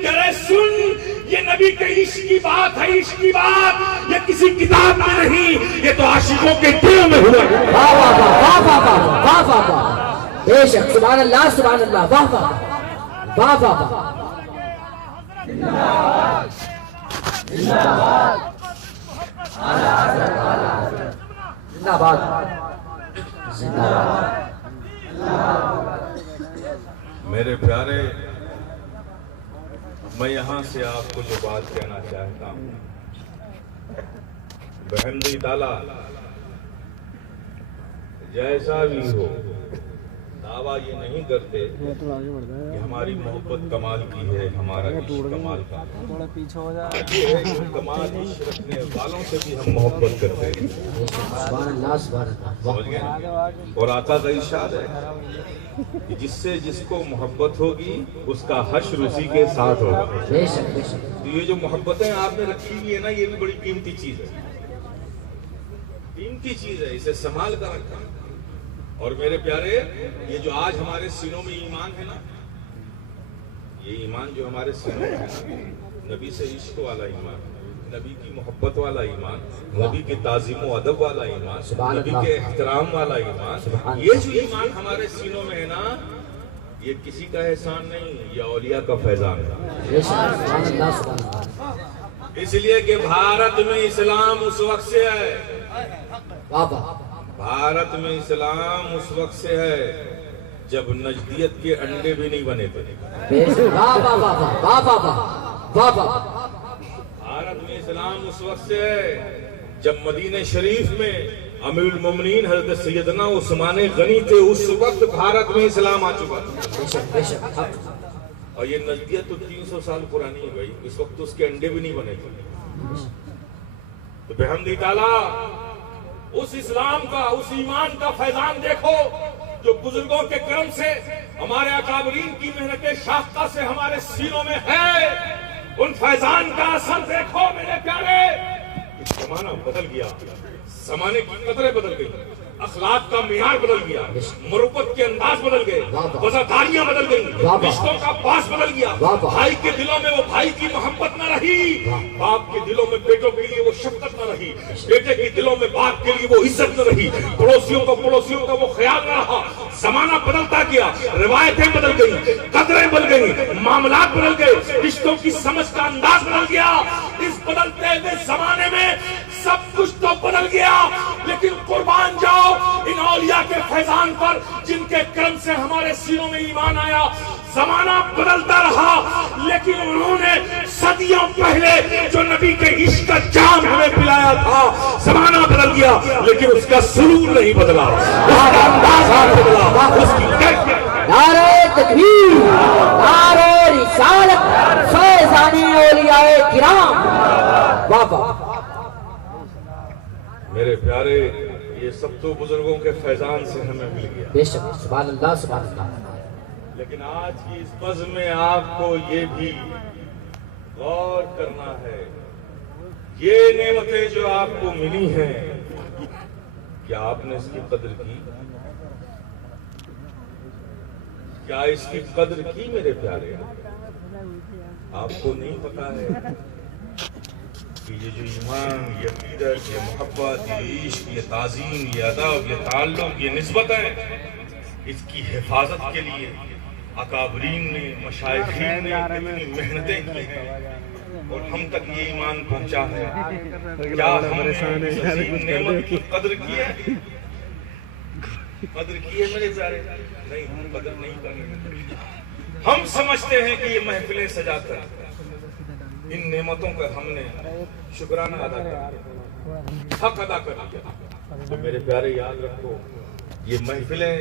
کہ اے سن یہ نبی کے عشق کی بات ہے، عشق کی بات یہ کسی کتاب میں نہیں، یہ تو عاشقوں کے دل میں ہوا ہے۔ واہ واہ واہ واہ واہ واہ واہ واہ، بے شک، سبحان اللہ سبحان اللہ، واہ واہ واہ واہ واہ، زندہ باد زندہ باد۔ میرے پیارے، میں یہاں سے آپ کو جو بات کہنا چاہتا ہوں، بحمدِ تعالیٰ جیسا بھی ہو، دعویٰ یہ نہیں کرتے کہ ہماری محبت کمال کی ہے، ہمارا عشق کمال کا ہے، کمال عشق رکھنے والوں سے بھی ہم محبت کرتے ہیں، سبحان اللہ سبحان اللہ، سمجھ گئے؟ اور آقا کا ارشاد ہے کہ جس سے جس کو محبت ہوگی اس کا حشر اسی کے ساتھ ہوگا۔ بے شک بے شک، تو یہ جو محبتیں آپ نے رکھی ہوئی ہے نا، یہ بھی بڑی قیمتی چیز ہے، قیمتی چیز ہے، اسے سنبھال کر رکھنا۔ اور میرے پیارے، یہ جو آج ہمارے سینوں میں ایمان ہے نا، یہ ایمان جو ہمارے سینوں میں ہے نا، نبی سے عشق والا ایمان، نبی کی محبت والا ایمان، نبی کے تعظیم و ادب والا ایمان، نبی کے احترام والا ایمان، یہ جو ایمان ہمارے سینوں میں ہے نا، یہ کسی کا احسان نہیں، یہ اولیاء کا فیضان ہے۔ بے شک، سبحان اللہ سبحان اللہ، اس لیے کہ بھارت میں اسلام اس وقت سے ہے، واہ واہ، بھارت میں اسلام اس وقت سے ہے جب نجدیت کے انڈے بھی نہیں بنے تھے۔ بے شک، واہ واہ واہ واہ واہ واہ واہ واہ، بھارت میں اسلام اس وقت سے ہے جب مدینہ شریف میں امیر المومنین حضرت سیدنا عثمان غنی تھے، اس وقت بھارت میں اسلام آ چکا تھا۔ بے شک بے شک، اور یہ نجدیت تو 300 سال پرانی ہے بھائی، اس وقت تو اس کے انڈے بھی نہیں بنے تھے۔ تو بحمدِ تعالیٰ اس اسلام کا، اس ایمان کا فیضان دیکھو جو بزرگوں کے کرم سے، ہمارے اکابرین کی محنت شاختہ سے ہمارے سینوں میں ہے، ان فیضان کا اثر دیکھو میرے پیارے۔ زمانہ بدل گیا، زمانے کی قدریں بدل گئی، اخلاق کا معیار بدل گیا، مروت کے انداز بدل گئے، وفاداریاں بدل گئی، رشتوں کا پاس بدل گیا، بھائی کے دلوں میں وہ بھائی کی محبت نہ رہی، باپ کے دلوں میں بیٹوں کے لیے وہ شفقت نہ رہی، بیٹے کے دلوں میں باپ کے لیے وہ عزت نہ رہی، پڑوسیوں کا وہ خیال نہ رہا۔ زمانہ بدلتا گیا، روایتیں بدل گئی، قدریں بدل گئی، معاملات بدل گئے، رشتوں کی سمجھ کا انداز بدل گیا۔ اس بدلتے ہوئے زمانے میں سب کچھ تو بدل گیا، لیکن قربان جاؤ ان اولیاء کے فیضان پر جن کے کرم سے ہمارے سینوں میں ایمان آیا۔ زمانہ بدلتا رہا، لیکن انہوں نے صدیوں پہلے جو نبی کے عشق کا جام ہمیں پلایا تھا، زمانہ بدل گیا لیکن اس کا سلوک نہیں بدلا، اس کا انداز نہیں بدلا، اس کی کیفیت۔ نعرہ تکبیر، نعرہ رسالت، فیضانی اولیاء کرام، واہ واہ، میرے پیارے، یہ سب تو بزرگوں کے فیضان سے ہمیں مل گیا، بے شک، سبحان اللہ سبحان اللہ، لیکن آج کی اس بزم میں آپ کو یہ بھی غور کرنا ہے، یہ نعمتیں جو آپ کو ملی ہیں، کیا آپ نے اس کی قدر کی؟ کیا اس کی قدر کی میرے پیارے؟ آپ کو نہیں پتا ہے کہ یہ جو ایمان، یہ عقیدت، یہ محبت، یہ عشق، یہ تعظیم، یہ ادب، یہ تعلق، یہ نسبت ہے، اس کی حفاظت کے لیے اکابرین نے، مشائخین نے اتنی محنتیں کی ہیں اور ہم تک یہ ایمان پہنچا ہے۔ کیا ہم نے اس عظیم نعمت کی قدر کی ہے؟ قدر کی ہے میرے پیارے؟ نہیں، ہم قدر نہیں کریں۔ ہم سمجھتے ہیں کہ یہ محفلیں سجا کر ان نعمتوں کا ہم نے شکرانہ ادا کر دیا، حق ادا کر دیا۔ تو میرے پیارے یاد رکھو، یہ محفلیں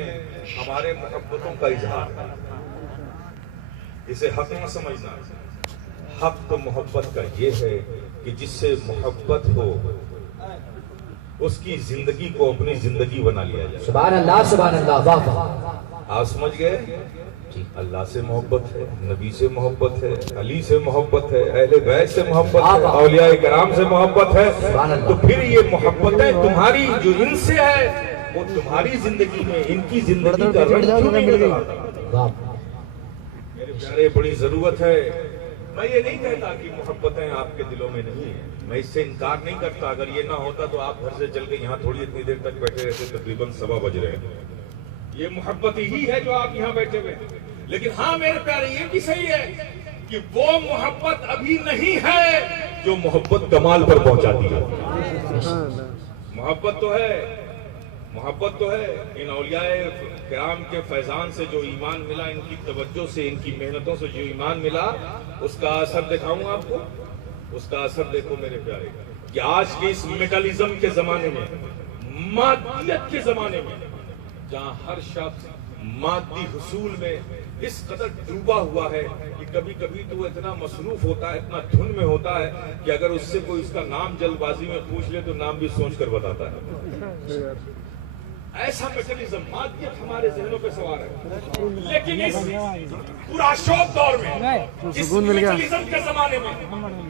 ہمارے محبتوں کا اظہار ہے، اسے حق نہ سمجھنا۔ حق تو محبت کا یہ ہے کہ جس سے محبت ہو اس کی زندگی کو اپنی زندگی بنا لیا جائے۔ سبحان اللہ، واہ واہ، آپ سمجھ گئے؟ اللہ سے محبت ہے، نبی سے محبت ہے، علی سے محبت ہے، اہل بیت سے محبت ہے، اولیاء کرام سے محبت ہے، تو پھر یہ محبتیں تمہاری جو ان سے ہے وہ تمہاری زندگی میں ان کی زندگی کا رنگ کیوں نہیں نظر آتا؟ میرے پیارے، بڑی ضرورت ہے میں یہ نہیں کہتا کہ محبتیں آپ کے دلوں میں نہیں ہیں، میں اس سے انکار نہیں کرتا. اگر یہ نہ ہوتا تو آپ گھر سے چل کے یہاں تھوڑی اتنی دیر تک بیٹھے رہتے. تقریباً 7 بج رہے ہیں. یہ محبت ہی ہے جو آپ یہاں بیٹھے ہوئے. لیکن ہاں میرے پیارے یہ بھی صحیح ہے کہ وہ محبت ابھی نہیں ہے جو محبت کمال پر پہنچاتی ہے. محبت تو ہے، محبت تو ہے. ان اولیاء کرام کے فیضان سے جو ایمان ملا، ان کی توجہ سے، ان کی محنتوں سے جو ایمان ملا، اس کا اثر دکھاؤں آپ کو. اس کا اثر دیکھو میرے پیارے کہ آج کے اس میٹالزم کے زمانے میں، مادیت کے زمانے میں، جہاں ہر شخص مادی حصول میں اس قدر ڈوبا ہوا ہے کہ کبھی کبھی تو اتنا مصروف ہوتا ہے، اتنا دھن میں ہوتا ہے کہ اگر اس سے کوئی اس کا نام جلد بازی میں پوچھ لے تو نام بھی سوچ کر بتاتا ہے. ایسا میٹالزم، مادیت ہمارے ذہنوں پہ سوار ہے. لیکن اس پرآشوب دور میں، اس میٹالزم کے زمانے میں،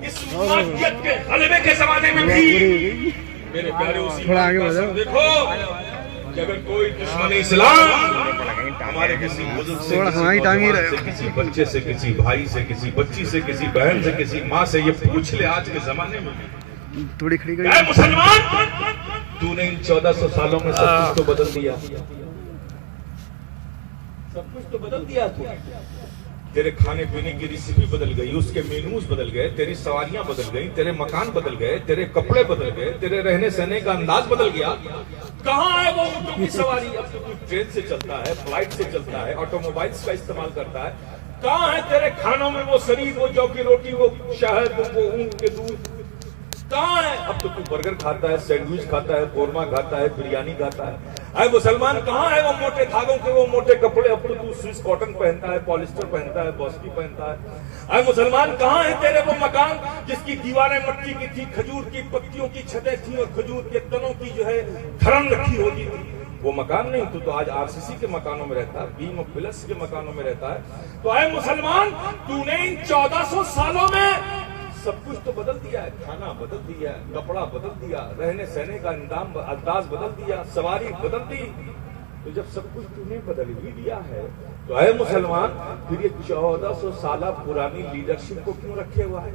اس مادیت کے غلبے کے زمانے میں بھی میرے پیارے اسی دیکھو کہ اگر کوئی دشمن اسلام ہمارے کسی بزرگ سے، کسی بچے سے، کسی بھائی سے، کسی بچی سے، کسی بہن سے، کسی ماں سے یہ پوچھ لے آج کے زمانے میں، اے مسلمان تو نے ان 1400 سالوں میں سب کچھ تو بدل دیا. سب کچھ تو بدل دیا. تیرے کھانے پینے کی ریسیپی بدل گئی، اس کے مینوز بدل گئے، تیری سواریاں بدل گئی، تیرے مکان بدل گئے، تیرے کپڑے بدل گئے، تیرے رہنے سہنے کا انداز بدل گیا. کہاں ہے وہ اونٹوں کی سواری؟ اب تو ٹرین سے چلتا ہے، فلائٹ سے چلتا ہے، آٹو موبائلز کا استعمال کرتا ہے. کہاں ہے تیرے کھانوں میں وہ سرید، وہ جو کی روٹی، وہ شہد، وہ اونٹ کے دودھ؟ کہاں ہے؟ اب تو برگر کھاتا ہے، سینڈوچ کھاتا ہے، قورمہ کھاتا ہے، بریانی کھاتا ہے. اے مسلمان کہاں ہے وہ موٹے دھاگوں کے وہ موٹے کپڑے؟ اب تو سوئس کاٹن پہنتا ہے، پالیسٹر پہنتا ہے، باسکی پہنتا ہے. اے مسلمان کہاں ہے تیرے وہ مکان جس کی دیواریں مٹی کی تھی، کھجور کی پتیوں کی چھتیں تھیں اور کھجور کے تنوں کی جو ہے دھرم رکھی ہوتی تھی؟ وہ مکان نہیں. تو آج RCC کے مکانوں میں رہتا ہے، بیم آف پلس کے مکانوں میں رہتا ہے. تو اے مسلمان تو نے ان 1400 سالوں میں سب کچھ تو بدل دیا ہے. کھانا بدل دیا، کپڑا بدل دیا، رہنے سہنے کا انداز بدل دیا، سواری بدل دی. تو جب سب کچھ تو نے بدل ہی دیا ہے تو اے مسلمان پھر یہ 1400 سالہ پرانی لیڈرشپ کو کیوں رکھے ہوا ہے؟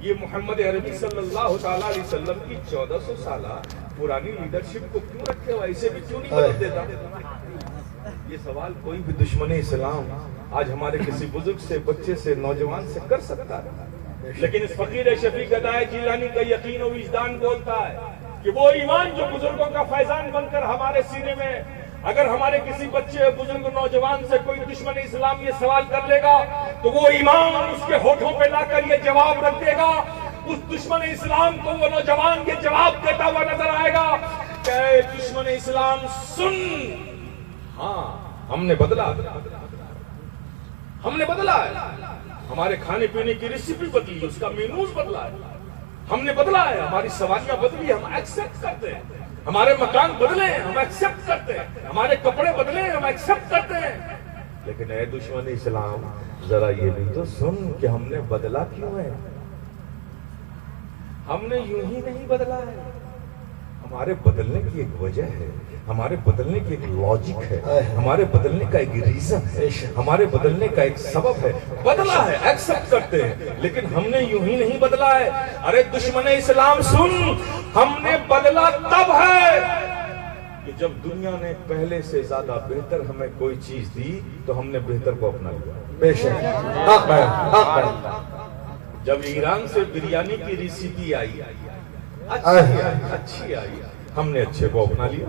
یہ محمد عربی صلی اللہ تعالیٰ علیہ وسلم کی 1400 سالہ پرانی لیڈرشپ کو کیوں رکھے ہوا ہے؟ اسے بھی کیوں نہیں بدل دیتا؟ یہ سوال کوئی بھی دشمن اسلام آج ہمارے کسی بزرگ سے، بچے سے، نوجوان سے کر سکتا ہے. لیکن اس فقیر شفیق ادائے جیلانی کا یقین و وجدان بولتا ہے کہ وہ ایمان جو بزرگوں کا فیضان بن کر ہمارے سینے میں، اگر ہمارے کسی بچے، بزرگ، نوجوان سے کوئی دشمن اسلام یہ سوال کر لے گا تو وہ ایمان اس کے ہونٹوں پہ لا کر یہ جواب رکھ دے گا. اس دشمن اسلام کو وہ نوجوان یہ جواب دیتا ہوا نظر آئے گا کہ اے دشمن اسلام سن، ہاں ہم نے بدلا، ہم نے بدلا ہے. ہمارے کھانے پینے کی ریسیپی بدلی، اس کا مینوز بدلا ہے. ہم نے بدلا ہے، ہماری سواریاں بدلی، ہم ایکسپٹ کرتے ہیں. ہمارے مکان بدلے ہیں، ہم ایکسپٹ کرتے ہیں. ہمارے کپڑے بدلے ہیں، ہم ایکسپٹ کرتے ہیں. لیکن اے دشمن اسلام ذرا یہ بھی تو سن کہ ہم نے بدلا کیوں ہے. ہم نے یوں ہی نہیں بدلا ہے. ہمارے بدلنے کی ایک وجہ ہے، ہمارے بدلنے کی ایک لاجک ہے، ہمارے بدلنے کا ایک ریزن ہے، ہمارے بدلنے کا ایک سبب ہے. بدلا ہے، ایکسپٹ کرتے ہیں، لیکن ہم نے یوں ہی نہیں بدلا ہے. ارے دشمن اسلام سن، ہم نے بدلا تب ہے کہ جب دنیا نے پہلے سے زیادہ بہتر ہمیں کوئی چیز دی تو ہم نے بہتر کو اپنا لیا. بے شک حق ہے، حق ہے. جب ایران سے بریانی کی ریسیپی آئی، اچھی آئی، ہم نے اچھے کو اپنا لیا.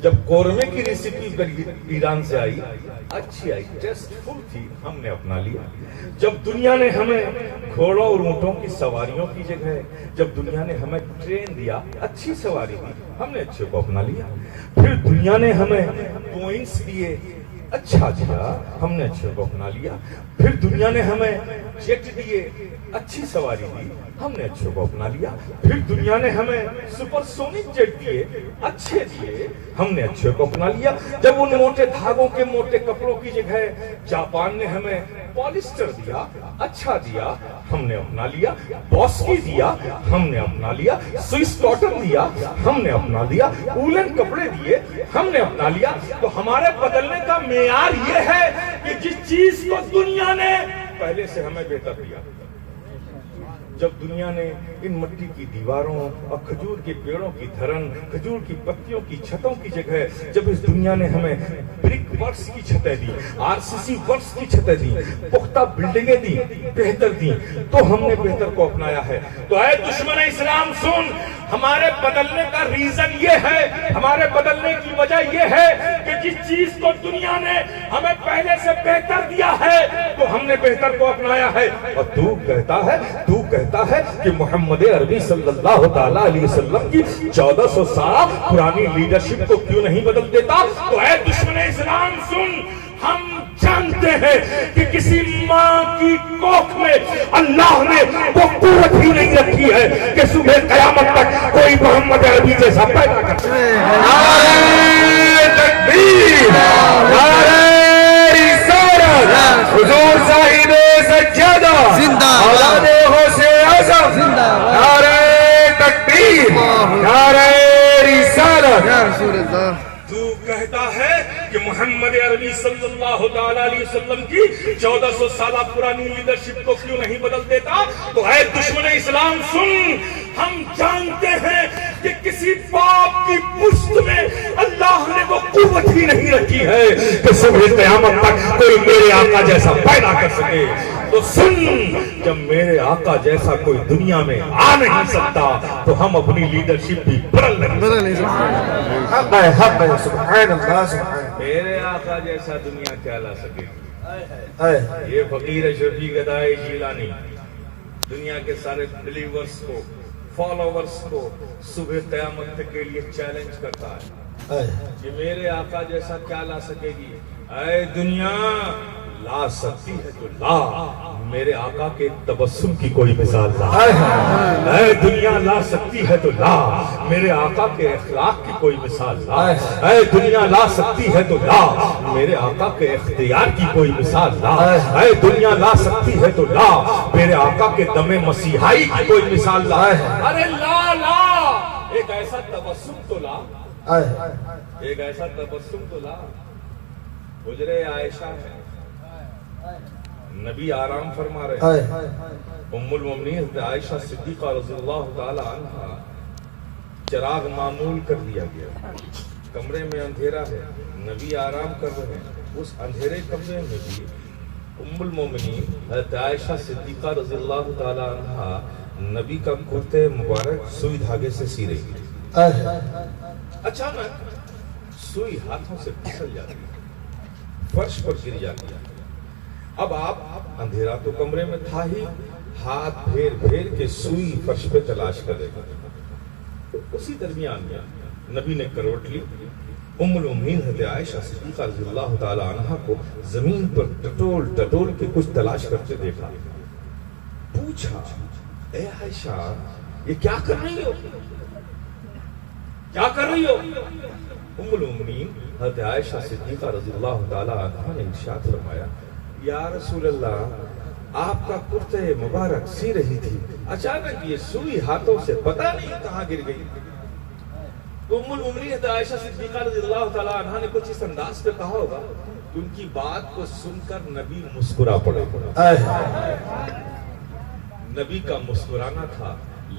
جب قورمے کی ریسیپی ایران سے آئی، اچھی آئی، ٹیسٹ فل تھی، ہم نے اپنا لیا. جب دنیا نے ہمیں گھوڑوں اور اونٹوں کی سواریوں کی جگہ، جب دنیا نے ہمیں ٹرین دیا، اچھی سواری دی، ہم نے اچھے کو اپنا لیا. پھر دنیا نے ہمیں پوائنٹس دیے، اچھا دیا، ہم نے اچھے کو اپنا لیا. پھر دنیا نے ہمیں جیٹ دیے، اچھی سواری دی، ہم نے اچھے کو اپنا لیا. پھر دنیا نے ہمیں سپر سونک جیٹ دیے، اچھے دیے، ہم نے اچھے کو اپنا لیا. جب ان موٹے دھاگوں کے موٹے کپڑوں کی جگہ جاپان نے ہمیں پالیسٹر دیا، اچھا دیا، ہم نے اپنا لیا. باسکی دیا، ہم نے اپنا لیا. سوئس کاٹن دیا، ہم نے اپنا لیا. اولن کپڑے دیے، ہم نے اپنا لیا. تو ہمارے بدلنے کا معیار یہ ہے کہ جس چیز کو دنیا نے پہلے سے ہمیں بہتر دیا. جب دنیا نے ان مٹی کی دیواروں اور کھجور کے پیڑوں کی دھرن، کھجور کی پتیوں کی چھتوں کی جگہ جب اس دنیا نے ہمیں برک ورکس کی چھتیں دی، RCC ورکس کی چھتیں دی، پختہ بلڈنگیں دی، بہتر دی، تو ہم نے بہتر کو اپنایا ہے. تو اے دشمن اسلام سن، ہمارے بدلنے کا ریزن یہ ہے، ہمارے بدلنے کی وجہ یہ ہے کہ جس چیز کو دنیا نے ہمیں پہلے سے بہتر دیا ہے تو ہم نے بہتر کو اپنایا ہے. اور تو کہتا ہے کہ محمد عربی صلی اللہ تعالیٰ علیہ وسلم کی 1400 سال پرانی لیڈرشپ کو کیوں نہیں بدل دیتا؟ تو اے دشمن اسلام سن، ہم جانتے ہیں کہ کسی ماں کی کوکھ میں اللہ نے وہ قوت ہی نہیں رکھی ہے کہ صبح قیامت تک کوئی محمد عربی جیسا پیدا کر سکے. نعرہ تکبیر، نعرہ رسالت، حضور صاحب سجادہ زندہ باد، غوث اعظم زندہ باد، نعرہ تکبیر، نعرہ رسالت. یا رسول اللہ، تو کہتا ہے کہ محمد عربی صلی اللہ تعالیٰ علیہ وسلم کی 1400 سالہ پرانی لیڈرشپ کو کیوں نہیں بدل دیتا؟ تو اے دشمن اسلام سن، ہم جانتے ہیں کہ کسی باپ کی پشت میں اللہ نے وہ قوت ہی نہیں رکھی ہے کہ صبح قیامت تک کوئی میرے آقا جیسا پیدا کر سکے. تو سن، جب میرے آقا جیسا کوئی دنیا میں آ نہیں سکتا تو ہم اپنی لیڈرشپ بھی بدل نہیں سکتے. سبحان اللہ، میرے آقا جیسا دنیا کیا لا سکے گی؟ یہ فقیر شفیع گدائے جیلانی دنیا کے سارے بلیورز کو، فالوورز کو صبح قیامت کے لیے چیلنج کرتا ہے کہ میرے آقا جیسا کیا لا سکے گی؟ اے دنیا، لا سکتی ہے تو لا، میرے آقا کے تبسم کی کوئی مثال لا. اے دنیا، لا سکتی ہے تو لا، میرے آقا کے اخلاق کی کوئی مثال لا. اے دنیا، لا سکتی ہے تو لا، میرے آقا کے اختیار کی کوئی مثال لا. اے دنیا، لا سکتی ہے تو لا، میرے آقا کے دم مسیحائی کی کوئی مثال لا. ارے لا، ایک ایسا تبسم تو لا، ایک ایسا تبسم تو لا. حجرے عائشہ ہے، نبی آرام فرما رہے ہیں، ام المومنین عائشہ صدیقہ رضی اللہ تعالی عنہ، چراغ معمول کر دیا گیا، کمرے میں اندھیرا ہے، نبی آرام کر رہے ہیں. اس اندھیرے کمرے میں بھی ام المومنین حضرت عائشہ صدیقہ رضی اللہ تعالی عنہ نبی کا کرتے مبارک سوئی دھاگے سے سی رہی ہے. اچانک سوئی ہاتھوں سے پھسل جاتی ہے، فرش پر گر جاتی ہے. اب آپ، اندھیرا تو کمرے میں تھا ہی، ہاتھ پھیر کے سوئی فرش پہ تلاش کر رہے ہیں. اسی درمیان میں نبی نے کروٹ لی. ام المومنین حضرت عائشہ صدیقہ رضی اللہ تعالی عنہ کو زمین پر ٹٹول کے کچھ تلاش کرتے دیکھا. پوچھا، اے عائشہ، یہ کیا کر رہی ہو؟ کیا کر رہی ہو؟ ام المومنین حضرت عائشہ صدیقہ رضی اللہ تعالی عنہ نے ارشاد فرمایا، یا رسول اللہ، آپ کا کرتے مبارک سی رہی تھی، اچانک یہ سوئی ہاتھوں سے پتہ نہیں کہاں گر گئی. تو ام المومنین حضرت عائشہ صدیقہ رضی اللہ تعالی عنہ نے کچھ اس انداز پہ کہا ہوگا. ان کی بات کو سن کر نبی مسکرا پڑے. نبی کا مسکرانا تھا،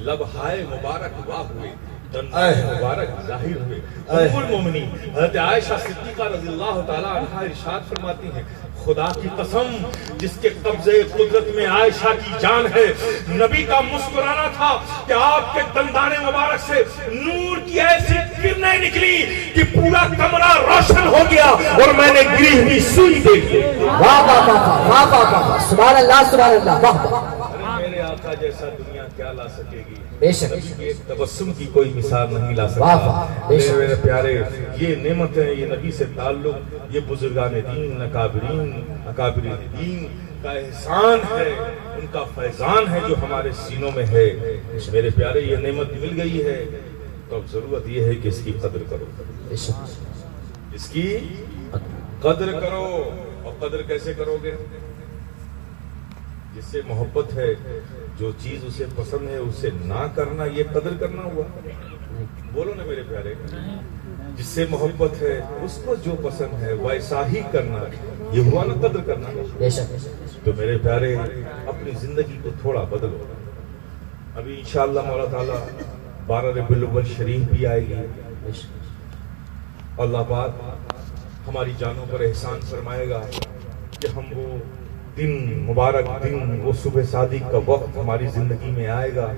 لبہائے مبارک واہ ہوئے، دندان مبارک ظاہر ہوئے. ام المومنین حضرت عائشہ صدیقہ رضی اللہ تعالی عنہ ارشاد فرماتی ہیں، خدا کی قسم جس کے قبضے قدرت میں عائشہ کی جان ہے، نبی کا مسکرانا تھا کہ آپ کے دندان مبارک سے نور کی ایسی کرنیں نکلی کہ پورا کمرہ روشن ہو گیا اور میں نے گری ہوئی سوئی دیکھی. واہ واہ واہ واہ واہ واہ، سبحان اللہ سبحان اللہ، واہ واہ. میرے آقا جیسا دنیا کیا لا سکے گی؟ بے شک نبی کی ایک تبسم کی کوئی مثال نہیں لا سکتا. میرے پیارے، یہ نعمت ہے، یہ نبی سے تعلق، یہ بزرگان دین، اکابر دین کا احسان ہے، ان کا فیضان ہے جو ہمارے سینوں میں ہے. میرے پیارے، یہ نعمت مل گئی ہے تو اب ضرورت یہ ہے کہ اس کی قدر کرو. اس کی قدر کرو. اور قدر کیسے کرو گے؟ جس سے محبت ہے، جو چیز اسے پسند ہے اسے نہ کرنا، یہ قدر کرنا ہوا. بولو نا میرے پیارے، جس سے محبت ہے اس کو جو پسند ہے ویسا ہی کرنا، یہ ہوا نا قدر کرنا۔ بے شک تو میرے پیارے اپنی زندگی کو تھوڑا بدلو۔ ابھی انشاءاللہ مولا تعالیٰ 12 ربیع الاول شریف بھی آئے گی، اللہ پاک ہماری جانوں پر احسان فرمائے گا کہ ہم وہ دن مبارک دن، وہ صبح صادق کا وقت ہماری زندگی میں آئے گا،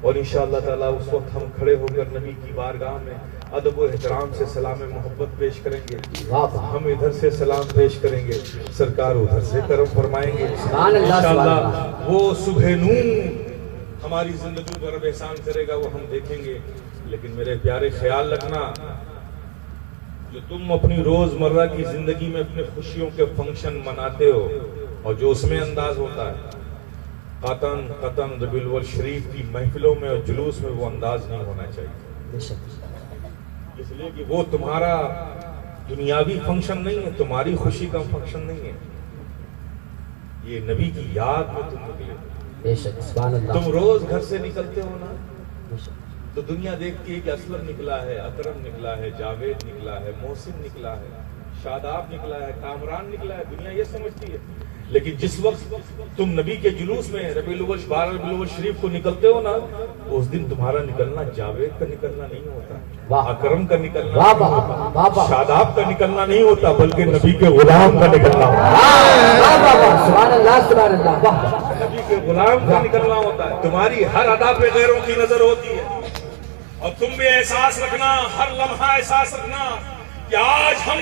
اور انشاءاللہ تعالیٰ اس وقت ہم کھڑے ہو کر نبی کی بارگاہ میں ادب و احترام سے سلام محبت پیش کریں گے۔ ہم ادھر سے سلام پیش کریں گے، سرکار ادھر سے کرم فرمائیں گے۔ انشاءاللہ وہ صبح نور ہماری زندگی پر اب احسان کرے گا، وہ ہم دیکھیں گے۔ لیکن میرے پیارے خیال رکھنا، جو تم اپنی روزمرہ کی زندگی میں اپنے خوشیوں کے فنکشن مناتے ہو اور جو اس میں انداز ہوتا ہے، قطعاً ربیع الاول شریف کی محفلوں میں اور جلوس میں وہ انداز نہیں ہونا چاہیے، اس لیے کہ وہ تمہارا دنیاوی فنکشن نہیں ہے، تمہاری خوشی کا فنکشن نہیں ہے، یہ نبی کی یاد میں تم نکلے۔ بے شک سبحان اللہ۔ تم روز گھر سے نکلتے ہو نا تو دنیا دیکھتی ہے کہ اسلم نکلا ہے، اکرم نکلا ہے، جاوید نکلا ہے، محسن نکلا ہے، شاداب نکلا ہے، کامران نکلا ہے، دنیا یہ سمجھتی ہے۔ لیکن جس وقت تم نبی کے جلوس میں 12 ربیع الاول شریف کو نکلتے ہو نا، اس دن تمہارا نکلنا جاوید کا نکلنا نہیں ہوتا، اکرم کا نکلنا نہیں ہوتا، شاداب کا نکلنا نہیں ہوتا، بلکہ نبی کے غلام کا نکلنا ہوتا، سبحان اللہ سبحان اللہ۔ نبی کے غلام کا نکلنا ہوتا ہے۔ تمہاری ہر ادا پہ غیروں کی نظر ہوتی ہے، اور تم بھی احساس رکھنا، ہر لمحہ احساس رکھنا کہ آج ہم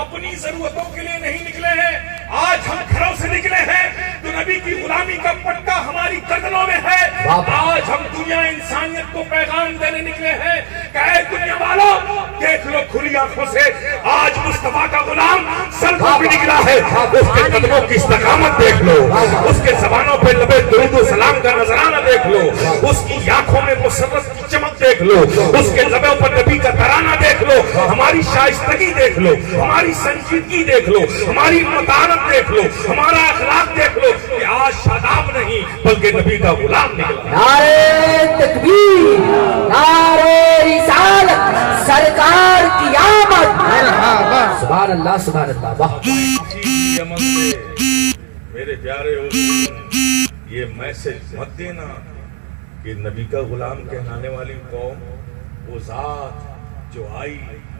اپنی ضرورتوں کے لیے نہیں نکلے ہیں، آج ہم گھروں سے نکلے ہیں تو نبی کی غلامی کا پٹا ہماری گردنوں میں ہے۔ آج ہم دنیا انسانیت کو پیغام دینے نکلے ہیں کہ اے دنیا والوں، دیکھ لو کھلی آنکھوں سے، آج مصطفیٰ کا غلام سڑکوں پہ نکلا ہے، اس کے قدموں کی استقامت دیکھ لو، اس کے زبانوں پہ لبے درود و سلام کا نذرانہ دیکھ لو، اس کی آنکھوں میں مسرت کی چمک دیکھ لو، اس کے لبوں پر نبی کا ترانہ دیکھ لو، ہماری شائستگی دیکھ لو، ہماری سنجیدگی دیکھ لو، ہماری متانت دیکھ لو، ہمارا اخلاق دیکھ لو کہ آج شاداب نہیں بلکہ نبی کا غلام نکلا۔ نعرہ تکبیر، نعرہ رسالت، سرکار کی آمد، سبحان اللہ سبحان اللہ۔ واہ اسی عمل سے میرے پیارے حضور یہ میسج مت دینا کہ نبی کا غلام کہلانے والی قوم وہ ذات جو آئی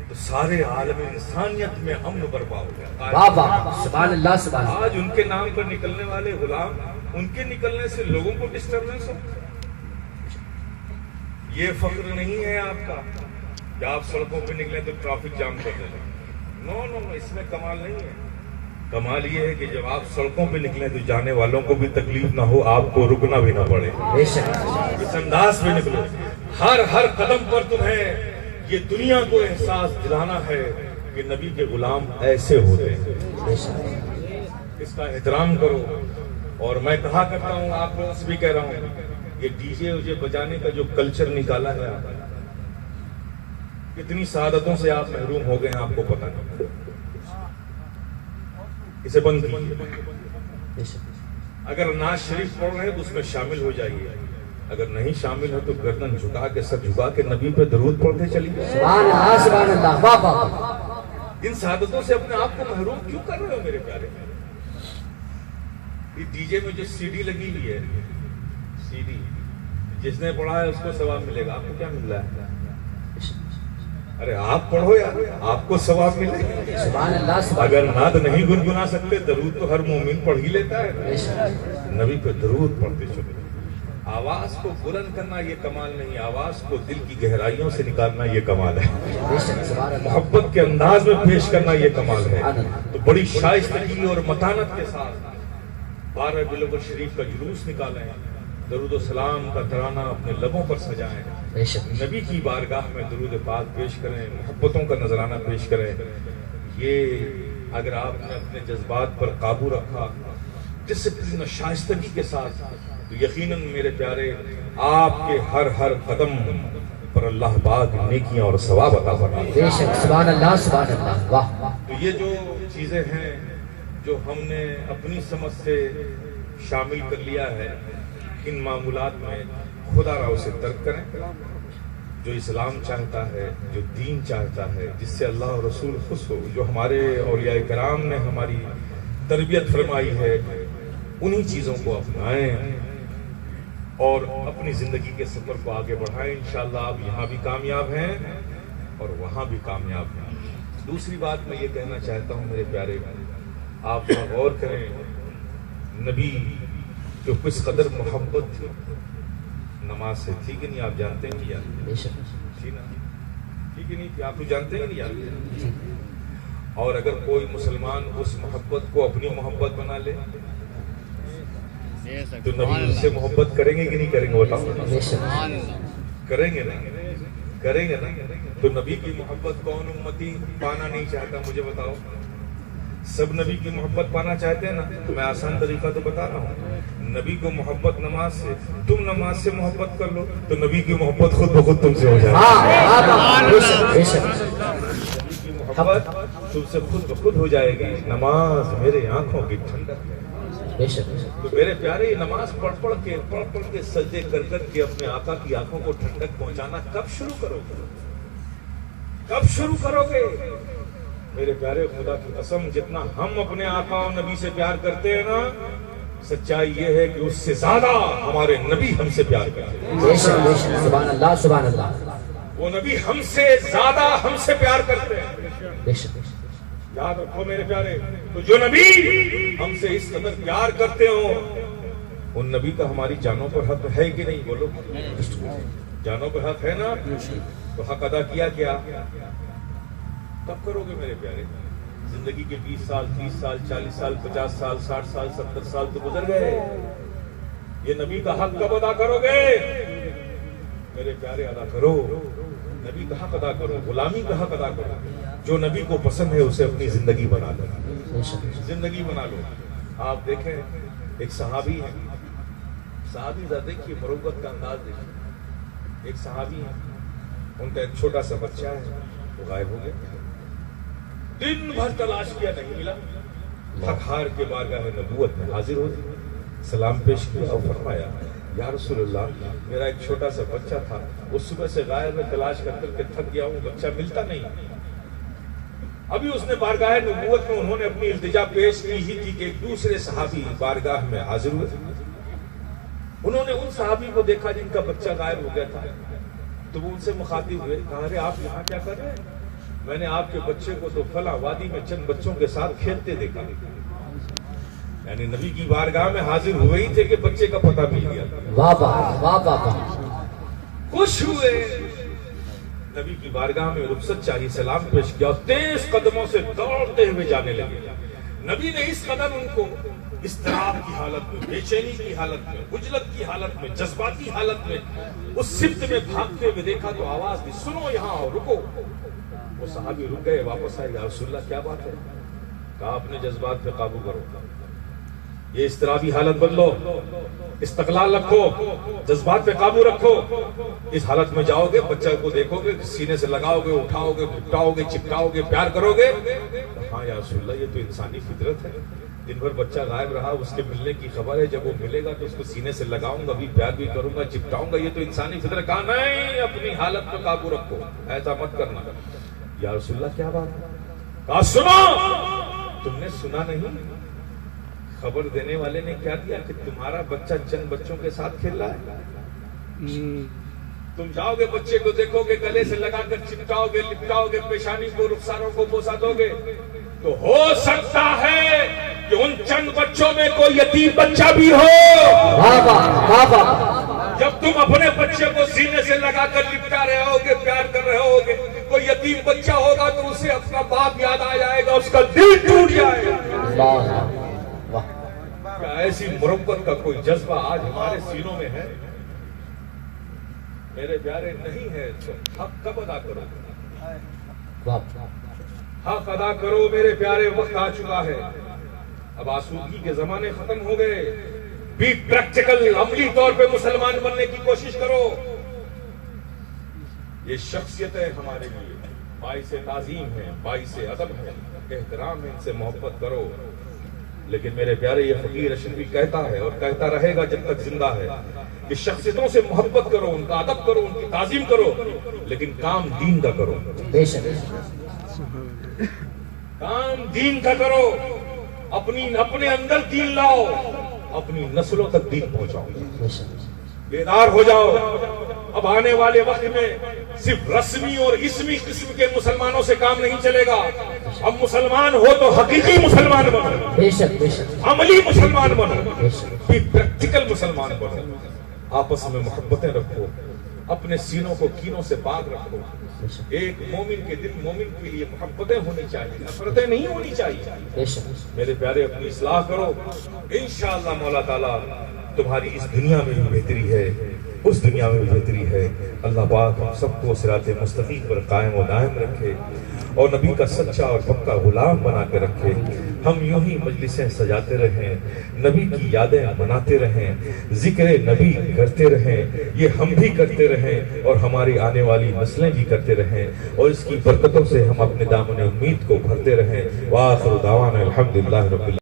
تو سارے عالم انسانیت میں امن برپا ہو گیا۔ واہ واہ سبحان اللہ سبحان اللہ۔ آج ان کے نام پر نکلنے والے غلام، ان کے نکلنے سے لوگوں کو ڈسٹربنس ہو، یہ فخر نہیں ہے آپ کا کہ آپ سڑکوں پہ نکلیں تو ٹریفک جام کر دیں۔ نو نو نو، اس میں کمال نہیں ہے۔ کمال یہ ہے کہ جب آپ سڑکوں پہ نکلیں تو جانے والوں کو بھی تکلیف نہ ہو، آپ کو رکنا بھی نہ پڑے، بے شک اس انداز میں نکلو۔ ہر قدم پر تمہیں یہ دنیا کو احساس دلانا ہے کہ نبی کے غلام ایسے ہوتے ہیں، بے شک۔ اس کا احترام کرو۔ اور میں کہا کرتا ہوں، آپ لوگوں سے بھی کہہ رہا ہوں، یہ ڈی جے وجے بجانے کا جو کلچر نکالا ہے، کتنی سعادتوں سے آپ محروم ہو گئے ہیں، آپ کو پتہ نہیں۔ اسے بند کیجیے۔ اگر نعت شریف پڑھ رہے ہیں تو اس میں شامل ہو جائیے، اگر نہیں شامل ہو تو گردن جھکا کے سر جھکا کے نبی پہ درود پڑھتے چلیے۔ سبحان اللہ سبحان اللہ۔ واہ واہ۔ ان سعادتوں سے اپنے آپ کو محروم کیوں کر رہے ہو میرے پیارے؟ یہ ڈی جے میں جو سی ڈی لگی ہوئی ہے، سی ڈی جس نے پڑھا ہے اس کو ثواب ملے گا، آپ کو کیا مل رہا ہے؟ ارے آپ پڑھو یار، آپ کو ثواب ملے گا۔ سبحان اللہ سبحان اگر نعت نہیں گنگنا سکتے، درود تو ہر مومن پڑھ ہی لیتا ہے۔ اللہ۔ نبی پہ درود پڑھتے چلو۔ آواز کو بلند کرنا یہ کمال نہیں، آواز کو دل کی گہرائیوں سے نکالنا یہ کمال ہے، بے شک سبحان اللہ۔ محبت کے انداز میں پیش کرنا یہ کمال ہے۔ تو بڑی شائستگی اور متانت کے ساتھ 12 ربیع الاول شریف کا جلوس نکالیں، درود و سلام کا ترانہ اپنے لبوں پر سجائیں، بے شک نبی کی بارگاہ میں درود پاک پیش کریں، محبتوں کا نذرانہ پیش کریں۔ یہ اگر آپ نے اپنے جذبات پر قابو رکھا ڈسپلن اور شائستگی کے ساتھ، تو یقیناً میرے پیارے آپ کے ہر قدم پر اللہ پاک نیکیاں اور ثواب عطا فرمائے۔ بے شک سبحان اللہ سبحان اللہ۔ واہ تو یہ جو چیزیں ہیں جو ہم نے اپنی سمجھ سے شامل کر لیا ہے، ان معمولات میں خدا را اسے ترک کریں، جو اسلام چاہتا ہے، جو دین چاہتا ہے، جس سے اللہ اور رسول خوش ہو، جو ہمارے اولیاء کرام نے ہماری تربیت فرمائی ہے، انہی چیزوں کو اپنائیں اور اپنی زندگی کے سفر کو آگے بڑھائیں۔ انشاءاللہ آپ یہاں بھی کامیاب ہیں اور وہاں بھی کامیاب ہیں۔ دوسری بات میں یہ کہنا چاہتا ہوں میرے پیارے، آپ غور کریں نبی جو کس قدر محبت تھی نماز سے، تھی کہ نہیں؟ آپ جانتے ہیں کہ یار تھی نا؟ تھی کہ نہیں تھی؟ آپ تو جانتے ہیں کہ نہیں یار؟ اور اگر کوئی مسلمان اس محبت کو اپنی محبت بنا لے تو نبی اس سے محبت کریں گے کہ نہیں کریں گے؟ بتاؤ، کریں گے نا؟ کریں گے نا؟ تو نبی کی محبت کون امتی پانا نہیں چاہتا؟ مجھے بتاؤ۔ سب نبی کی محبت پانا چاہتے ہیں نا؟ تو میں آسان طریقہ تو بتا رہا ہوں، نبی کو محبت نماز سے، تم نماز سے محبت کر لو تو نبی کی محبت خود بخود تم سے ہو جائے گی۔ نبی کی محبت تم سے خود بخود ہو جائے گی۔ نماز میرے آنکھوں کی ٹھنڈک ہے۔ تو میرے پیارے، یہ نماز پڑھ پڑھ کے سجدے کر کے اپنے آقا کی آنکھوں کو ٹھنڈک پہنچانا کب شروع کرو گے؟ کب شروع کرو گے؟ میرے پیارے، خدا کی قسم جتنا ہم اپنے آقا اور نبی سے پیار کرتے ہیں نا، سچائی یہ ہے کہ اس سے زیادہ ہمارے نبی ہم سے پیار کرتے ہیں۔ سبحان اللہ، سبحان اللہ۔ وہ نبی ہم سے زیادہ ہم سے پیار کرتے ہیں۔ یاد رکھو میرے پیارے، تو جو نبی ہم سے اس قدر پیار کرتے ہوں، ان نبی کا ہماری جانوں پر حق ہے کہ نہیں؟ بولو، جانوں پر حق ہے نا؟ تو حق ادا کیا کیا؟ کب کرو گے میرے پیارے؟ زندگی کے 20 سال، 30 سال، 40 سال، 50 سال، 60 سال، 70 سال تو گزر گئے، یہ نبی کا حق کب ادا کرو گے؟ میرے پیارے ادا کرو، نبی کا حق ادا کرو، غلامی کا حق ادا کرو۔ جو نبی کو پسند ہے اسے اپنی زندگی بنا لو، زندگی بنا لو۔ آپ دیکھیں ایک صحابی ہے، صحابی ذرا دیکھیے مروت کا انداز دیکھیے، ایک صحابی ہے، ان کا ایک چھوٹا سا بچہ ہے، وہ غائب ہو گیا، دن بھر تلاش کیا نہیں ملا، تھک ہار کے بارگاہ نبوت میں حاضر ہو گئے، سلام پیش کیا اور فرمایا یا رسول اللہ، میرا ایک چھوٹا سا بچہ تھا، وہ صبح سے غائب میں تلاش کر کے تھک گیا ہوں، بچہ ملتا نہیں۔ ابھی اس نے بارگاہ نبوت میں انہوں نے اپنی التجا پیش کی ہی تھی کہ ایک دوسرے صحابی بارگاہ میں حاضر ہوئے، انہوں نے ان صحابی کو دیکھا جن کا بچہ غائب ہو گیا تھا، تو وہ ان سے مخاطب ہوئے، کہا رہے آپ یہاں کیا کر رہے ہیں؟ میں نے آپ کے بچے کو تو فلاں وادی میں چند بچوں کے ساتھ کھیلتے دیکھا۔ یعنی نبی کی بارگاہ میں حاضر ہوئے ہی تھے کہ بچے کا پتہ مل گیا۔ واہ واہ واہ واہ، خوش ہوئے، نبی کی بارگاہ میں رخصت چاہی، سلام پیش کیا اور تیز قدموں سے دوڑتے ہوئے جانے لگے۔ نبی نے اس قدر ان کو اضطراب کی حالت میں، بے چینی کی حالت میں، عجلت کی حالت میں، جذباتی حالت میں اس سمت میں بھاگتے ہوئے دیکھا تو آواز دی، سنو یہاں اور رکو۔ وہ صحابی رک گئے، واپس آئے، یا رسول اللہ کیا بات ہے؟ کہا اپنے جذبات پہ قابو کرو، یہ اضطرابی حالت بدلو، استقلال رکھو، جذبات پہ قابو رکھو۔ اس حالت میں جاؤ گے، بچہ کو دیکھو گے، سینے سے لگاؤ گے، اٹھاؤ گے، پھٹاؤ گے، چپکاؤ گے، پیار کرو گے۔ ہاں یا رسول اللہ، یہ تو انسانی فطرت ہے، دن بھر بچہ غائب رہا، اس کے ملنے کی خبر ہے، جب وہ ملے گا تو اس کو سینے سے لگاؤں گا بھی، پیار بھی کروں گا، چپکاؤں گا، یہ تو انسانی فطرت۔ کہا نہیں، اپنی حالت پہ قابو رکھو، ایسا مت کرنا۔ یا رسول اللہ کیا بات ہے؟ کہا سنو، تم نے سنا نہیں؟ خبر دینے والے نے کیا دیا کہ تمہارا بچہ چند بچوں کے ساتھ کھیل رہا ہے۔ تم جاؤ گے، بچے کو دیکھو گے، گلے سے لگا کر چپکاؤ گے، لپٹاؤ گے، پیشانی کو، رخساروں کو بوسا دو گے، تو ہو سکتا ہے کہ ان چند بچوں میں کوئی یتیم بچہ بھی ہو۔ جب تم اپنے بچے کو سینے سے لگا کر لپٹا رہے ہوگے، پیار کر رہے ہوگے، کوئی یتیم بچہ ہوگا تو اسے اپنا باپ یاد آ جائے گا، اس کا دل ٹوٹ جائے گا۔ کیا ایسی محبت کا کوئی جذبہ آج ہمارے سینوں میں ہے؟ میرے پیارے نہیں ہے تو حق کب ادا کرو؟ حق ادا کرو میرے پیارے، وقت آ چکا ہے، اب آسودگی کے زمانے ختم ہو گئے، بھی پریکٹیکل عملی طور پہ مسلمان بننے کی کوشش کرو۔ یہ شخصیتیں ہمارے لیے باعث تعظیم ہے، باعث ادب ہے، احترام ہے، ان سے محبت کرو۔ لیکن میرے پیارے، یہ فقیر اشرفی کہتا ہے اور کہتا رہے گا جب تک زندہ ہے کہ شخصیتوں سے محبت کرو، ان کا ادب کرو، ان کی تعظیم کرو، لیکن کام دین کا کرو، بے شک کام دین کا کرو، اپنے اندر دین لاؤ، اپنی نسلوں تک دین پہنچاؤ، بے شک بیدار ہو جاؤ۔ اب آنے والے وقت میں صرف رسمی اور اسمی قسم کے مسلمانوں سے کام نہیں چلے گا، اب مسلمان ہو تو حقیقی مسلمان بنو، بے شک بے شک عملی مسلمان بنو، بے شک پریکٹیکل مسلمان بنو، آپس میں محبتیں رکھو، اپنے سینوں کو کینوں سے پاک رکھو، ایک مومن کے دل مومن کے لیے محبتیں ہونی چاہیے، نفرتیں نہیں ہونی چاہیے۔ بے شک میرے پیارے اپنی اصلاح کرو، انشاءاللہ مولا تعالیٰ تمہاری اس دنیا میں بھی بہتری ہے، اس دنیا میں بھی بہتری ہے۔ اللہ پاک ہم سب کو صراط مستقیم پر قائم و دائم رکھے اور نبی کا سچا اور پکا غلام بنا کے رکھے۔ ہم یوں ہی مجلسیں سجاتے رہیں، نبی کی یادیں مناتے رہیں، ذکر نبی کرتے رہیں، یہ ہم بھی کرتے رہیں اور ہماری آنے والی نسلیں بھی کرتے رہیں، اور اس کی برکتوں سے ہم اپنے دامن امید کو بھرتے رہیں۔ وآخر دعوانا الحمدللہ رب العالمین۔